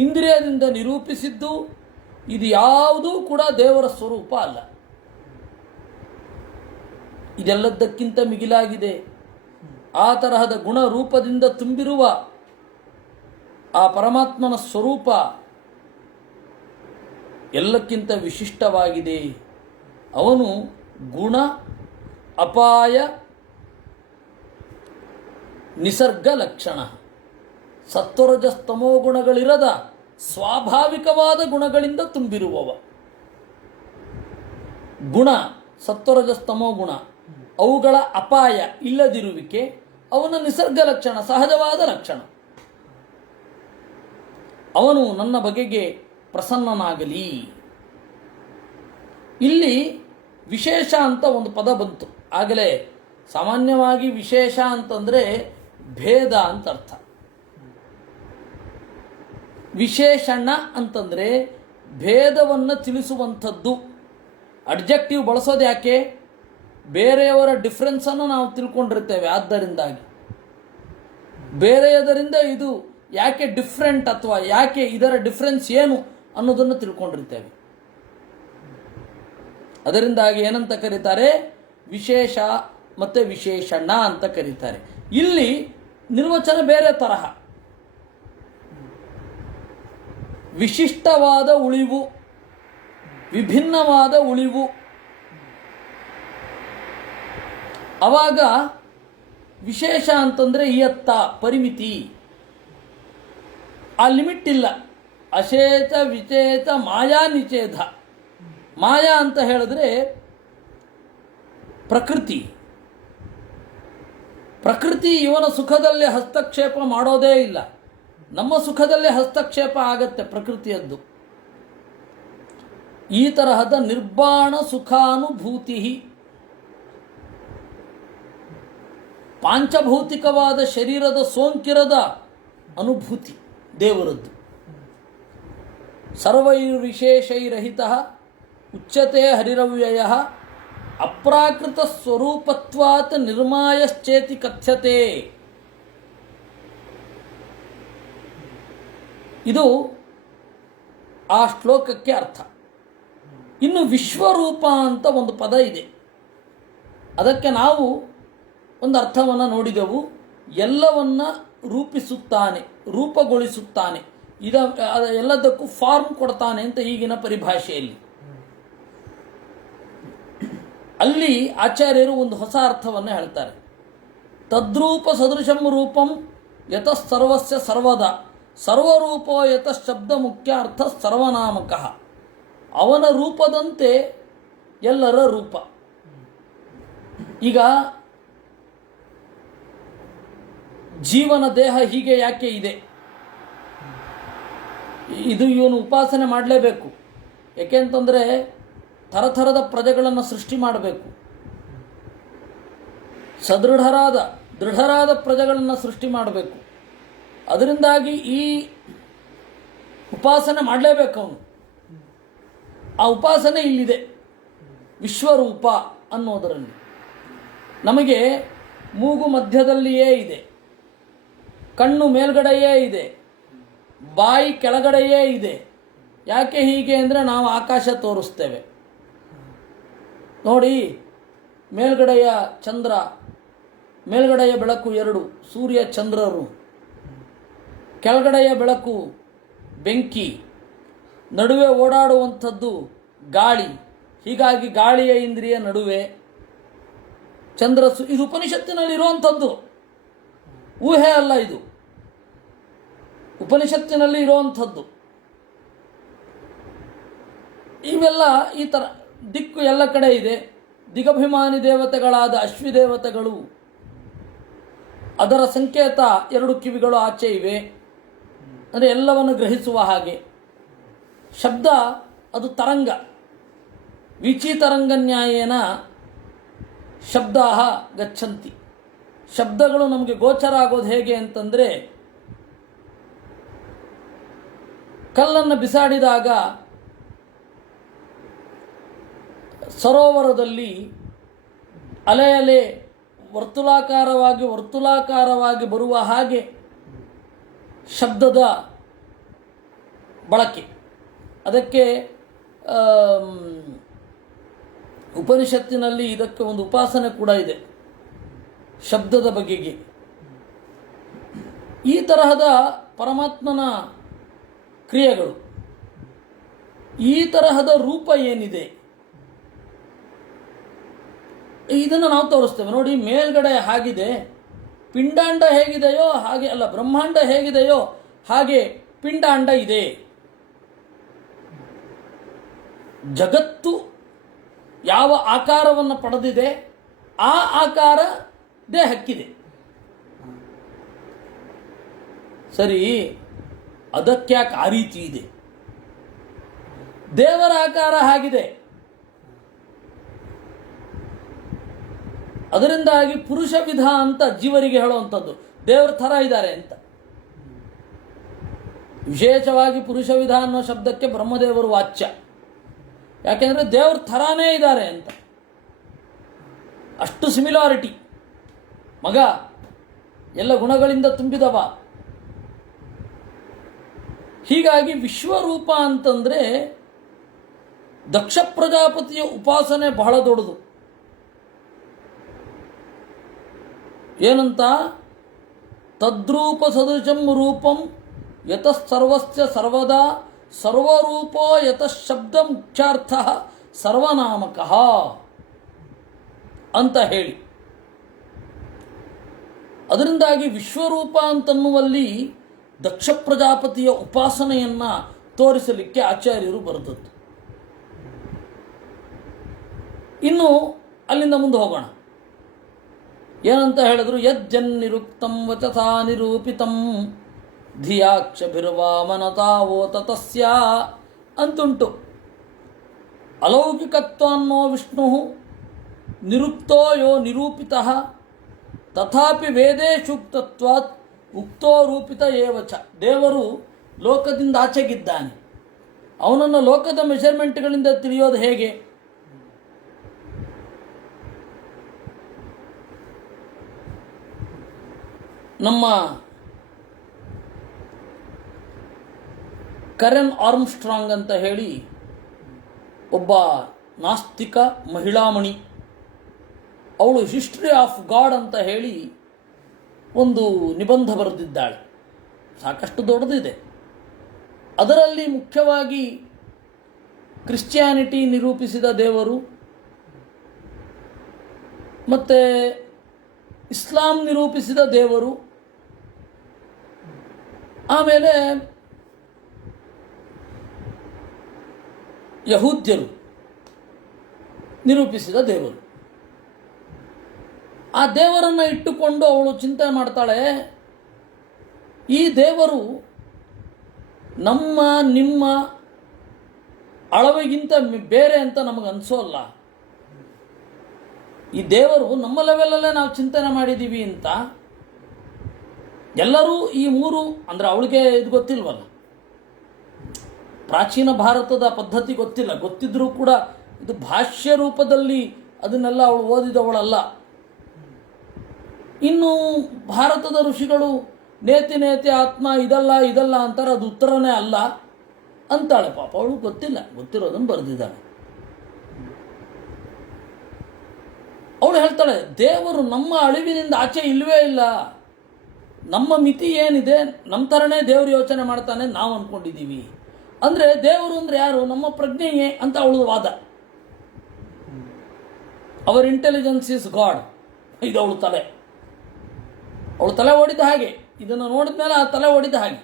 ಇಂದ್ರಿಯದಿಂದ ನಿರೂಪಿಸಿದ್ದು, ಇದು ಯಾವುದೂ ಕೂಡ ದೇವರ ಸ್ವರೂಪ ಅಲ್ಲ. ಇದೆಲ್ಲದಕ್ಕಿಂತ ಮಿಗಿಲಾಗಿದೆ. ಆ ತರಹದ ಗುಣ ರೂಪದಿಂದ ತುಂಬಿರುವ ಆ ಪರಮಾತ್ಮನ ಸ್ವರೂಪ ಎಲ್ಲಕ್ಕಿಂತ ವಿಶಿಷ್ಟವಾಗಿದೆ. ಅವನು ಗುಣ, ಅಪಾಯ, ನಿಸರ್ಗ ಲಕ್ಷಣ, ಸತ್ವರಜಸ್ತಮೋ ಗುಣಗಳಿರದ ಸ್ವಾಭಾವಿಕವಾದ ಗುಣಗಳಿಂದ ತುಂಬಿರುವವ. ಗುಣ, ಸತ್ವರಜಸ್ತಮೋ ಗುಣ, ಅವುಗಳ ಅಪಾಯ ಇಲ್ಲದಿರುವಿಕೆ ಅವನ ನಿಸರ್ಗ ಲಕ್ಷಣ, ಸಹಜವಾದ ಲಕ್ಷಣ. ಅವನು ನನ್ನ ಬಗೆಗೆ ಪ್ರಸನ್ನನಾಗಲಿ. ಇಲ್ಲಿ ವಿಶೇಷ ಅಂತ ಒಂದು ಪದ ಬಂತು. ಆಗಲೇ ಸಾಮಾನ್ಯವಾಗಿ ವಿಶೇಷ ಅಂತಂದರೆ ಭೇದ ಅಂತ ಅರ್ಥ. ವಿಶೇಷಣ ಅಂತಂದರೆ ಭೇದವನ್ನು ತಿಳಿಸುವಂಥದ್ದು. ಅಡ್ಜೆಕ್ಟಿವ್ ಬಳಸೋದು ಯಾಕೆ? ಬೇರೆಯವರ ಡಿಫ್ರೆನ್ಸನ್ನು ನಾವು ತಿಳ್ಕೊಂಡಿರ್ತೇವೆ. ಆದ್ದರಿಂದಾಗಿ ಬೇರೆಯದರಿಂದ ಇದು ಯಾಕೆ ಡಿಫ್ರೆಂಟ್ ಅಥವಾ ಯಾಕೆ ಇದರ ಡಿಫ್ರೆನ್ಸ್ ಏನು ಅನ್ನೋದನ್ನು ತಿಳ್ಕೊಂಡಿರ್ತೇವೆ. ಅದರಿಂದಾಗಿ ಏನಂತ ಕರೀತಾರೆ? ವಿಶೇಷ ಮತ್ತು ವಿಶೇಷಣ ಅಂತ ಕರೀತಾರೆ. ಇಲ್ಲಿ ನಿರ್ವಚನ ಬೇರೆ ತರಹ. ವಿಶಿಷ್ಟವಾದ ಉಳಿವು, ವಿಭಿನ್ನವಾದ ಉಳಿವು. ಅವಾಗ ವಿಶೇಷ ಅಂತಂದರೆ ಇಯತ್ತ, ಪರಿಮಿತಿ, ಆ ಲಿಮಿಟ್ ಇಲ್ಲ. ಅಶೇಷ ವಿಚೇತ ಮಾಯಾ ನಿಷೇಧ. ಮಾಯಾ ಅಂತ ಹೇಳಿದ್ರೆ ಪ್ರಕೃತಿ. ಪ್ರಕೃತಿ ಇವನ ಸುಖದಲ್ಲಿ ಹಸ್ತಕ್ಷೇಪ ಮಾಡೋದೇ ಇಲ್ಲ. ನಮ್ಮ ಸುಖದಲ್ಲಿ ಹಸ್ತಕ್ಷೇಪ ಆಗತ್ತೆ ಪ್ರಕೃತಿಯದ್ದು. ಈ ತರಹದ ನಿರ್ವಾಣ ಸುಖಾನುಭೂತಿ, ಪಾಂಚಭೌತಿಕವಾದ ಶರೀರದ ಸೋಂಕಿರದ ಅನುಭೂತಿ ದೇವರದ್ದು. ಸರ್ವೈರ್ವಿಶೇಷೈರಹಿತಃ ಉಚ್ಯತೆ ಹರಿರವ್ಯಯಃ ಅಪ್ರಾಕೃತ ಸ್ವರೂಪತ್ವಾತ್ ನಿರ್ಮಾಯಶ್ಚೇತಿ ಕಥ್ಯತೆ. ಇದು ಆ ಶ್ಲೋಕಕ್ಕೆ ಅರ್ಥ. ಇನ್ನು ವಿಶ್ವರೂಪ ಅಂತ ಒಂದು ಪದ ಇದೆ. ಅದಕ್ಕೆ ನಾವು ಒಂದು ಅರ್ಥವನ್ನು ನೋಡಿದೆವು. ಎಲ್ಲವನ್ನ ರೂಪಿಸುತ್ತಾನೆ, ರೂಪಗೊಳಿಸುತ್ತಾನೆ, ಎಲ್ಲದಕ್ಕೂ ಫಾರ್ಮ್ ಕೊಡ್ತಾನೆ ಅಂತ ಈಗಿನ ಪರಿಭಾಷೆಯಲ್ಲಿ. ಅಲ್ಲಿ ಆಚಾರ್ಯರು ಒಂದು ಹೊಸ ಅರ್ಥವನ್ನು ಹೇಳ್ತಾರೆ. ತದ್ರೂಪ ಸದೃಶಂ ರೂಪಂ ಯತಃ ಸರ್ವಸ್ಯ ಸರ್ವದ ಸರ್ವರೂಪೋ ಯತಃ ಶಬ್ದ ಮುಖ್ಯ ಅರ್ಥ ಸರ್ವನಾಮಕಃ. ಅವನ ರೂಪದಂತೆ ಎಲ್ಲರ ರೂಪ. ಈಗ ಜೀವನ ದೇಹ ಹೀಗೆ ಯಾಕೆ ಇದೆ? ಇದು ಇವನು ಉಪಾಸನೆ ಮಾಡಲೇಬೇಕು. ಏಕೆಂತಂದರೆ ಥರಥರದ ಪ್ರಜೆಗಳನ್ನು ಸೃಷ್ಟಿ ಮಾಡಬೇಕು. ದೃಢರಾದ ಪ್ರಜೆಗಳನ್ನು ಸೃಷ್ಟಿ ಮಾಡಬೇಕು. ಅದರಿಂದಾಗಿ ಈ ಉಪಾಸನೆ ಮಾಡಲೇಬೇಕು ಅವನು. ಆ ಉಪಾಸನೆ ಇಲ್ಲಿದೆ, ವಿಶ್ವರೂಪ ಅನ್ನೋದರಲ್ಲಿ. ನಮಗೆ ಮೂಗು ಮಧ್ಯದಲ್ಲಿಯೇ ಇದೆ, ಕಣ್ಣು ಮೇಲ್ಗಡೆಯೇ ಇದೆ, ಬಾಯಿ ಕೆಳಗಡೆಯೇ ಇದೆ. ಯಾಕೆ ಹೀಗೆ ಅಂದರೆ ನಾವು ಆಕಾಶ ತೋರಿಸ್ತೇವೆ ನೋಡಿ. ಮೇಲ್ಗಡೆಯ ಚಂದ್ರ, ಮೇಲ್ಗಡೆಯ ಬೆಳಕು ಎರಡು ಸೂರ್ಯ ಚಂದ್ರರು, ಕೆಳಗಡೆಯ ಬೆಳಕು ಬೆಂಕಿ, ನಡುವೆ ಓಡಾಡುವಂಥದ್ದು ಗಾಳಿ. ಹೀಗಾಗಿ ಗಾಳಿಯ ಇಂದ್ರಿಯ ನಡುವೆ ಚಂದ್ರ. ಇದು ಉಪನಿಷತ್ತಿನಲ್ಲಿ ಇರುವಂಥದ್ದು, ಊಹೆ ಅಲ್ಲ. ಇದು ಉಪನಿಷತ್ತಿನಲ್ಲಿ ಇರುವಂಥದ್ದು. ಇವೆಲ್ಲ ಈ ಥರ ದಿಕ್ಕು ಎಲ್ಲ ಕಡೆ ಇದೆ. ದಿಗಭಿಮಾನಿ ದೇವತೆಗಳಾದ ಅಶ್ವಿದೇವತೆಗಳು, ಅದರ ಸಂಕೇತ ಎರಡು ಕಿವಿಗಳು ಆಚೆ ಇವೆ, ಅಂದರೆ ಎಲ್ಲವನ್ನು ಗ್ರಹಿಸುವ ಹಾಗೆ. ಶಬ್ದ ಅದು ತರಂಗ. ವಿಚಿ ತರಂಗ ನ್ಯಾಯೇನ ಶಬ್ದ ಗಚ್ಚಂತಿ. ಶಬ್ದಗಳು ನಮಗೆ ಗೋಚರ ಆಗೋದು ಹೇಗೆ ಅಂತಂದರೆ, ಕಲ್ಲನ್ನು ಬಿಸಾಡಿದಾಗ ಸರೋವರದಲ್ಲಿ ಅಲೆ ಅಲೆ ವರ್ತುಲಾಕಾರವಾಗಿ ಬರುವ ಹಾಗೆ ಶಬ್ದದ ಬಳಕೆ. ಅದಕ್ಕೆ ಉಪನಿಷತ್ತಿನಲ್ಲಿ ಇದಕ್ಕೆ ಒಂದು ಉಪಾಸನೆ ಕೂಡ ಇದೆ, ಶಬ್ದದ ಬಗೆಗೆ. ಈ ತರಹದ ಪರಮಾತ್ಮನ ಕ್ರಿಯೆಗಳು, ಈ ತರಹದ ರೂಪ ಏನಿದೆ ಇದನ್ನು ನಾವು ತೋರಿಸ್ತೇವೆ. ನೋಡಿ, ಮೇಲ್ಗಡೆ ಹಾಗಿದೆ, ಪಿಂಡಾಂಡ ಹೇಗಿದೆಯೋ ಹಾಗೆ ಅಲ್ಲ, ಬ್ರಹ್ಮಾಂಡ ಹೇಗಿದೆಯೋ ಹಾಗೆ ಪಿಂಡಾಂಡ ಇದೆ. ಜಗತ್ತು ಯಾವ ಆಕಾರವನ್ನು ಪಡೆದಿದೆ ಆ ಆಕಾರ ದೇಹಕ್ಕಿದೆ. ಸರಿ, ಅದಕ್ಕ್ಯಾಕೆ ಆ ರೀತಿ ಇದೆ? ದೇವರ ಆಕಾರ ಹಾಗಿದೆ. ಅದರಿಂದಾಗಿ ಪುರುಷ ವಿಧ ಅಂತ ಜೀವರಿಗೆ ಹೇಳುವಂಥದ್ದು, ದೇವರ ಥರ ಇದ್ದಾರೆ ಅಂತ. ವಿಶೇಷವಾಗಿ ಪುರುಷ ವಿಧ ಅನ್ನೋ ಶಬ್ದಕ್ಕೆ ಬ್ರಹ್ಮದೇವರು ವಾಚ್ಯ. ಯಾಕೆಂದರೆ ದೇವ್ರ ಥರಾನೇ ಇದ್ದಾರೆ ಅಂತ, ಅಷ್ಟು ಸಿಮಿಲಾರಿಟಿ. ಮಗ ಎಲ್ಲ ಗುಣಗಳಿಂದ ತುಂಬಿದವ. ಹೀಗಾಗಿ ವಿಶ್ವರೂಪ ಅಂತಂದರೆ ದಕ್ಷ ಪ್ರಜಾಪತಿಯ ಉಪಾಸನೆ ಬಹಳ ದೊಡ್ಡದು. ಏನಂತ? ತದ್ರೂಪ ಸದೃಶಂ ರೂಪಂ ಯತಃಸರ್ವಸ್ಯ ಸರ್ವದಾ ಸರ್ವರೂಪೋ ಯತಃಶಬ್ದ ಮುಖ್ಯಾರ್ಥ ಸರ್ವನಾಮಕಃ ಅಂತ ಹೇಳಿ. ಅದರಿಂದಾಗಿ ವಿಶ್ವರೂಪ ಅಂತನ್ನುವಲ್ಲಿ ದಕ್ಷ ಪ್ರಜಾಪತಿಯ ಉಪಾಸನೆಯನ್ನು ತೋರಿಸಲಿಕ್ಕೆ ಆಚಾರ್ಯರು ಬರೆದದ್ದು. ಇನ್ನು ಅಲ್ಲಿಂದ ಮುಂದೆ ಹೋಗೋಣ. ಏನಂತ ಹೇಳಿದ್ರು? ಯಜ್ಜನ್ನಿರುಕ್ತಂ ವಚಸಾ ನಿರೂಪಿತಂ ಧಿಯಾಕ್ಷಭಿರ್ವಾಮನತಾವೋ ತತಸ್ಯ ಅಂತುಂಟು. ಅಲೌಕಿಕತ್ವಾನ್ನೋ ವಿಷ್ಣು ನಿರುಕ್ತೋ ಯೋ ನಿರೂಪಿತಃ ತಥಾಪಿ ವೇದೇಶುಕ್ತತ್ವಾತ್ ಉಕ್ತೋ ರೂಪಿತ ಏವಚ. ದೇವರು ಲೋಕದಿಂದ ಆಚೆಗಿದ್ದಾನೆ, ಅವನನ್ನು ಲೋಕದ ಮೆಷರ್ಮೆಂಟ್ಗಳಿಂದ ತಿಳಿಯೋದು ಹೇಗೆ? ನಮ್ಮ ಕರೆನ್ ಆರ್ಮ್ಸ್ಟ್ರಾಂಗ್ ಅಂತ ಹೇಳಿ ಒಬ್ಬ ನಾಸ್ತಿಕ ಮಹಿಳಾಮಣಿ, ಅವಳು ಹಿಸ್ಟ್ರಿ ಆಫ್ ಗಾಡ್ ಅಂತ ಹೇಳಿ ಒಂದು ನಿಬಂಧ ಬರೆದಿದ್ದಾಳೆ. ಸಾಕಷ್ಟು ದೊಡ್ಡದಿದೆ. ಅದರಲ್ಲಿ ಮುಖ್ಯವಾಗಿ ಕ್ರಿಶ್ಚಿಯಾನಿಟಿ ನಿರೂಪಿಸಿದ ದೇವರು ಮತ್ತು ಇಸ್ಲಾಂ ನಿರೂಪಿಸಿದ ದೇವರು, ಆಮೇಲೆ ಯಹೂದ್ಯರು ನಿರೂಪಿಸಿದ ದೇವರು. ಆ ದೇವರನ್ನು ಇಟ್ಟುಕೊಂಡು ಅವಳು ಚಿಂತೆ ಮಾಡ್ತಾಳೆ, ಈ ದೇವರು ನಮ್ಮ ನಿಮ್ಮ ಅಳವಿಗಿಂತ ಬೇರೆ ಅಂತ ನಮಗೆ ಅನಿಸೋಲ್ಲ. ಈ ದೇವರು ನಮ್ಮ ಲೆವೆಲಲ್ಲೇ ನಾವು ಚಿಂತನೆ ಮಾಡಿದ್ದೀವಿ ಅಂತ. ಎಲ್ಲರೂ ಈ ಮೂರು ಅಂದರೆ ಅವಳಿಗೆ ಇದು ಗೊತ್ತಿಲ್ವಲ್ಲ, ಪ್ರಾಚೀನ ಭಾರತದ ಪದ್ಧತಿ ಗೊತ್ತಿಲ್ಲ. ಗೊತ್ತಿದ್ರೂ ಕೂಡ ಇದು ಭಾಷ್ಯ ರೂಪದಲ್ಲಿ ಅದನ್ನೆಲ್ಲ ಅವಳು ಓದಿದವಳಲ್ಲ. ಇನ್ನು ಭಾರತದ ಋಷಿಗಳು ನೇತಿ ನೇತಿ ಆತ್ಮ ಇದಲ್ಲ ಇದಲ್ಲ ಅಂತಾರೆ, ಅದು ಉತ್ತರನೇ ಅಲ್ಲ ಅಂತಾಳೆ. ಪಾಪ ಅವಳು ಗೊತ್ತಿಲ್ಲ, ಗೊತ್ತಿರೋದನ್ನು ಬರೆದಿದ್ದಾಳೆ. ಅವಳು ಹೇಳ್ತಾಳೆ, ದೇವರು ನಮ್ಮ ಅಳಿವಿನಿಂದ ಆಚೆ ಇಲ್ಲವೇ ಇಲ್ಲ. ನಮ್ಮ ಮಿತಿ ಏನಿದೆ, ನಮ್ಮ ಥರನೇ ದೇವರು ಯೋಚನೆ ಮಾಡ್ತಾನೆ ನಾವು ಅಂದ್ಕೊಂಡಿದ್ದೀವಿ. ಅಂದರೆ ದೇವರು ಅಂದರೆ ಯಾರು? ನಮ್ಮ ಪ್ರಜ್ಞೆಯೇ ಅಂತ ಅವಳು ವಾದ. Our intelligence is God. ಇದು ಅವಳು ತಲೆ ಓಡಿದ ಹಾಗೆ. ಇದನ್ನು ನೋಡಿದ ಮೇಲೆ ಆ ತಲೆ ಓಡಿದ ಹಾಗೆ.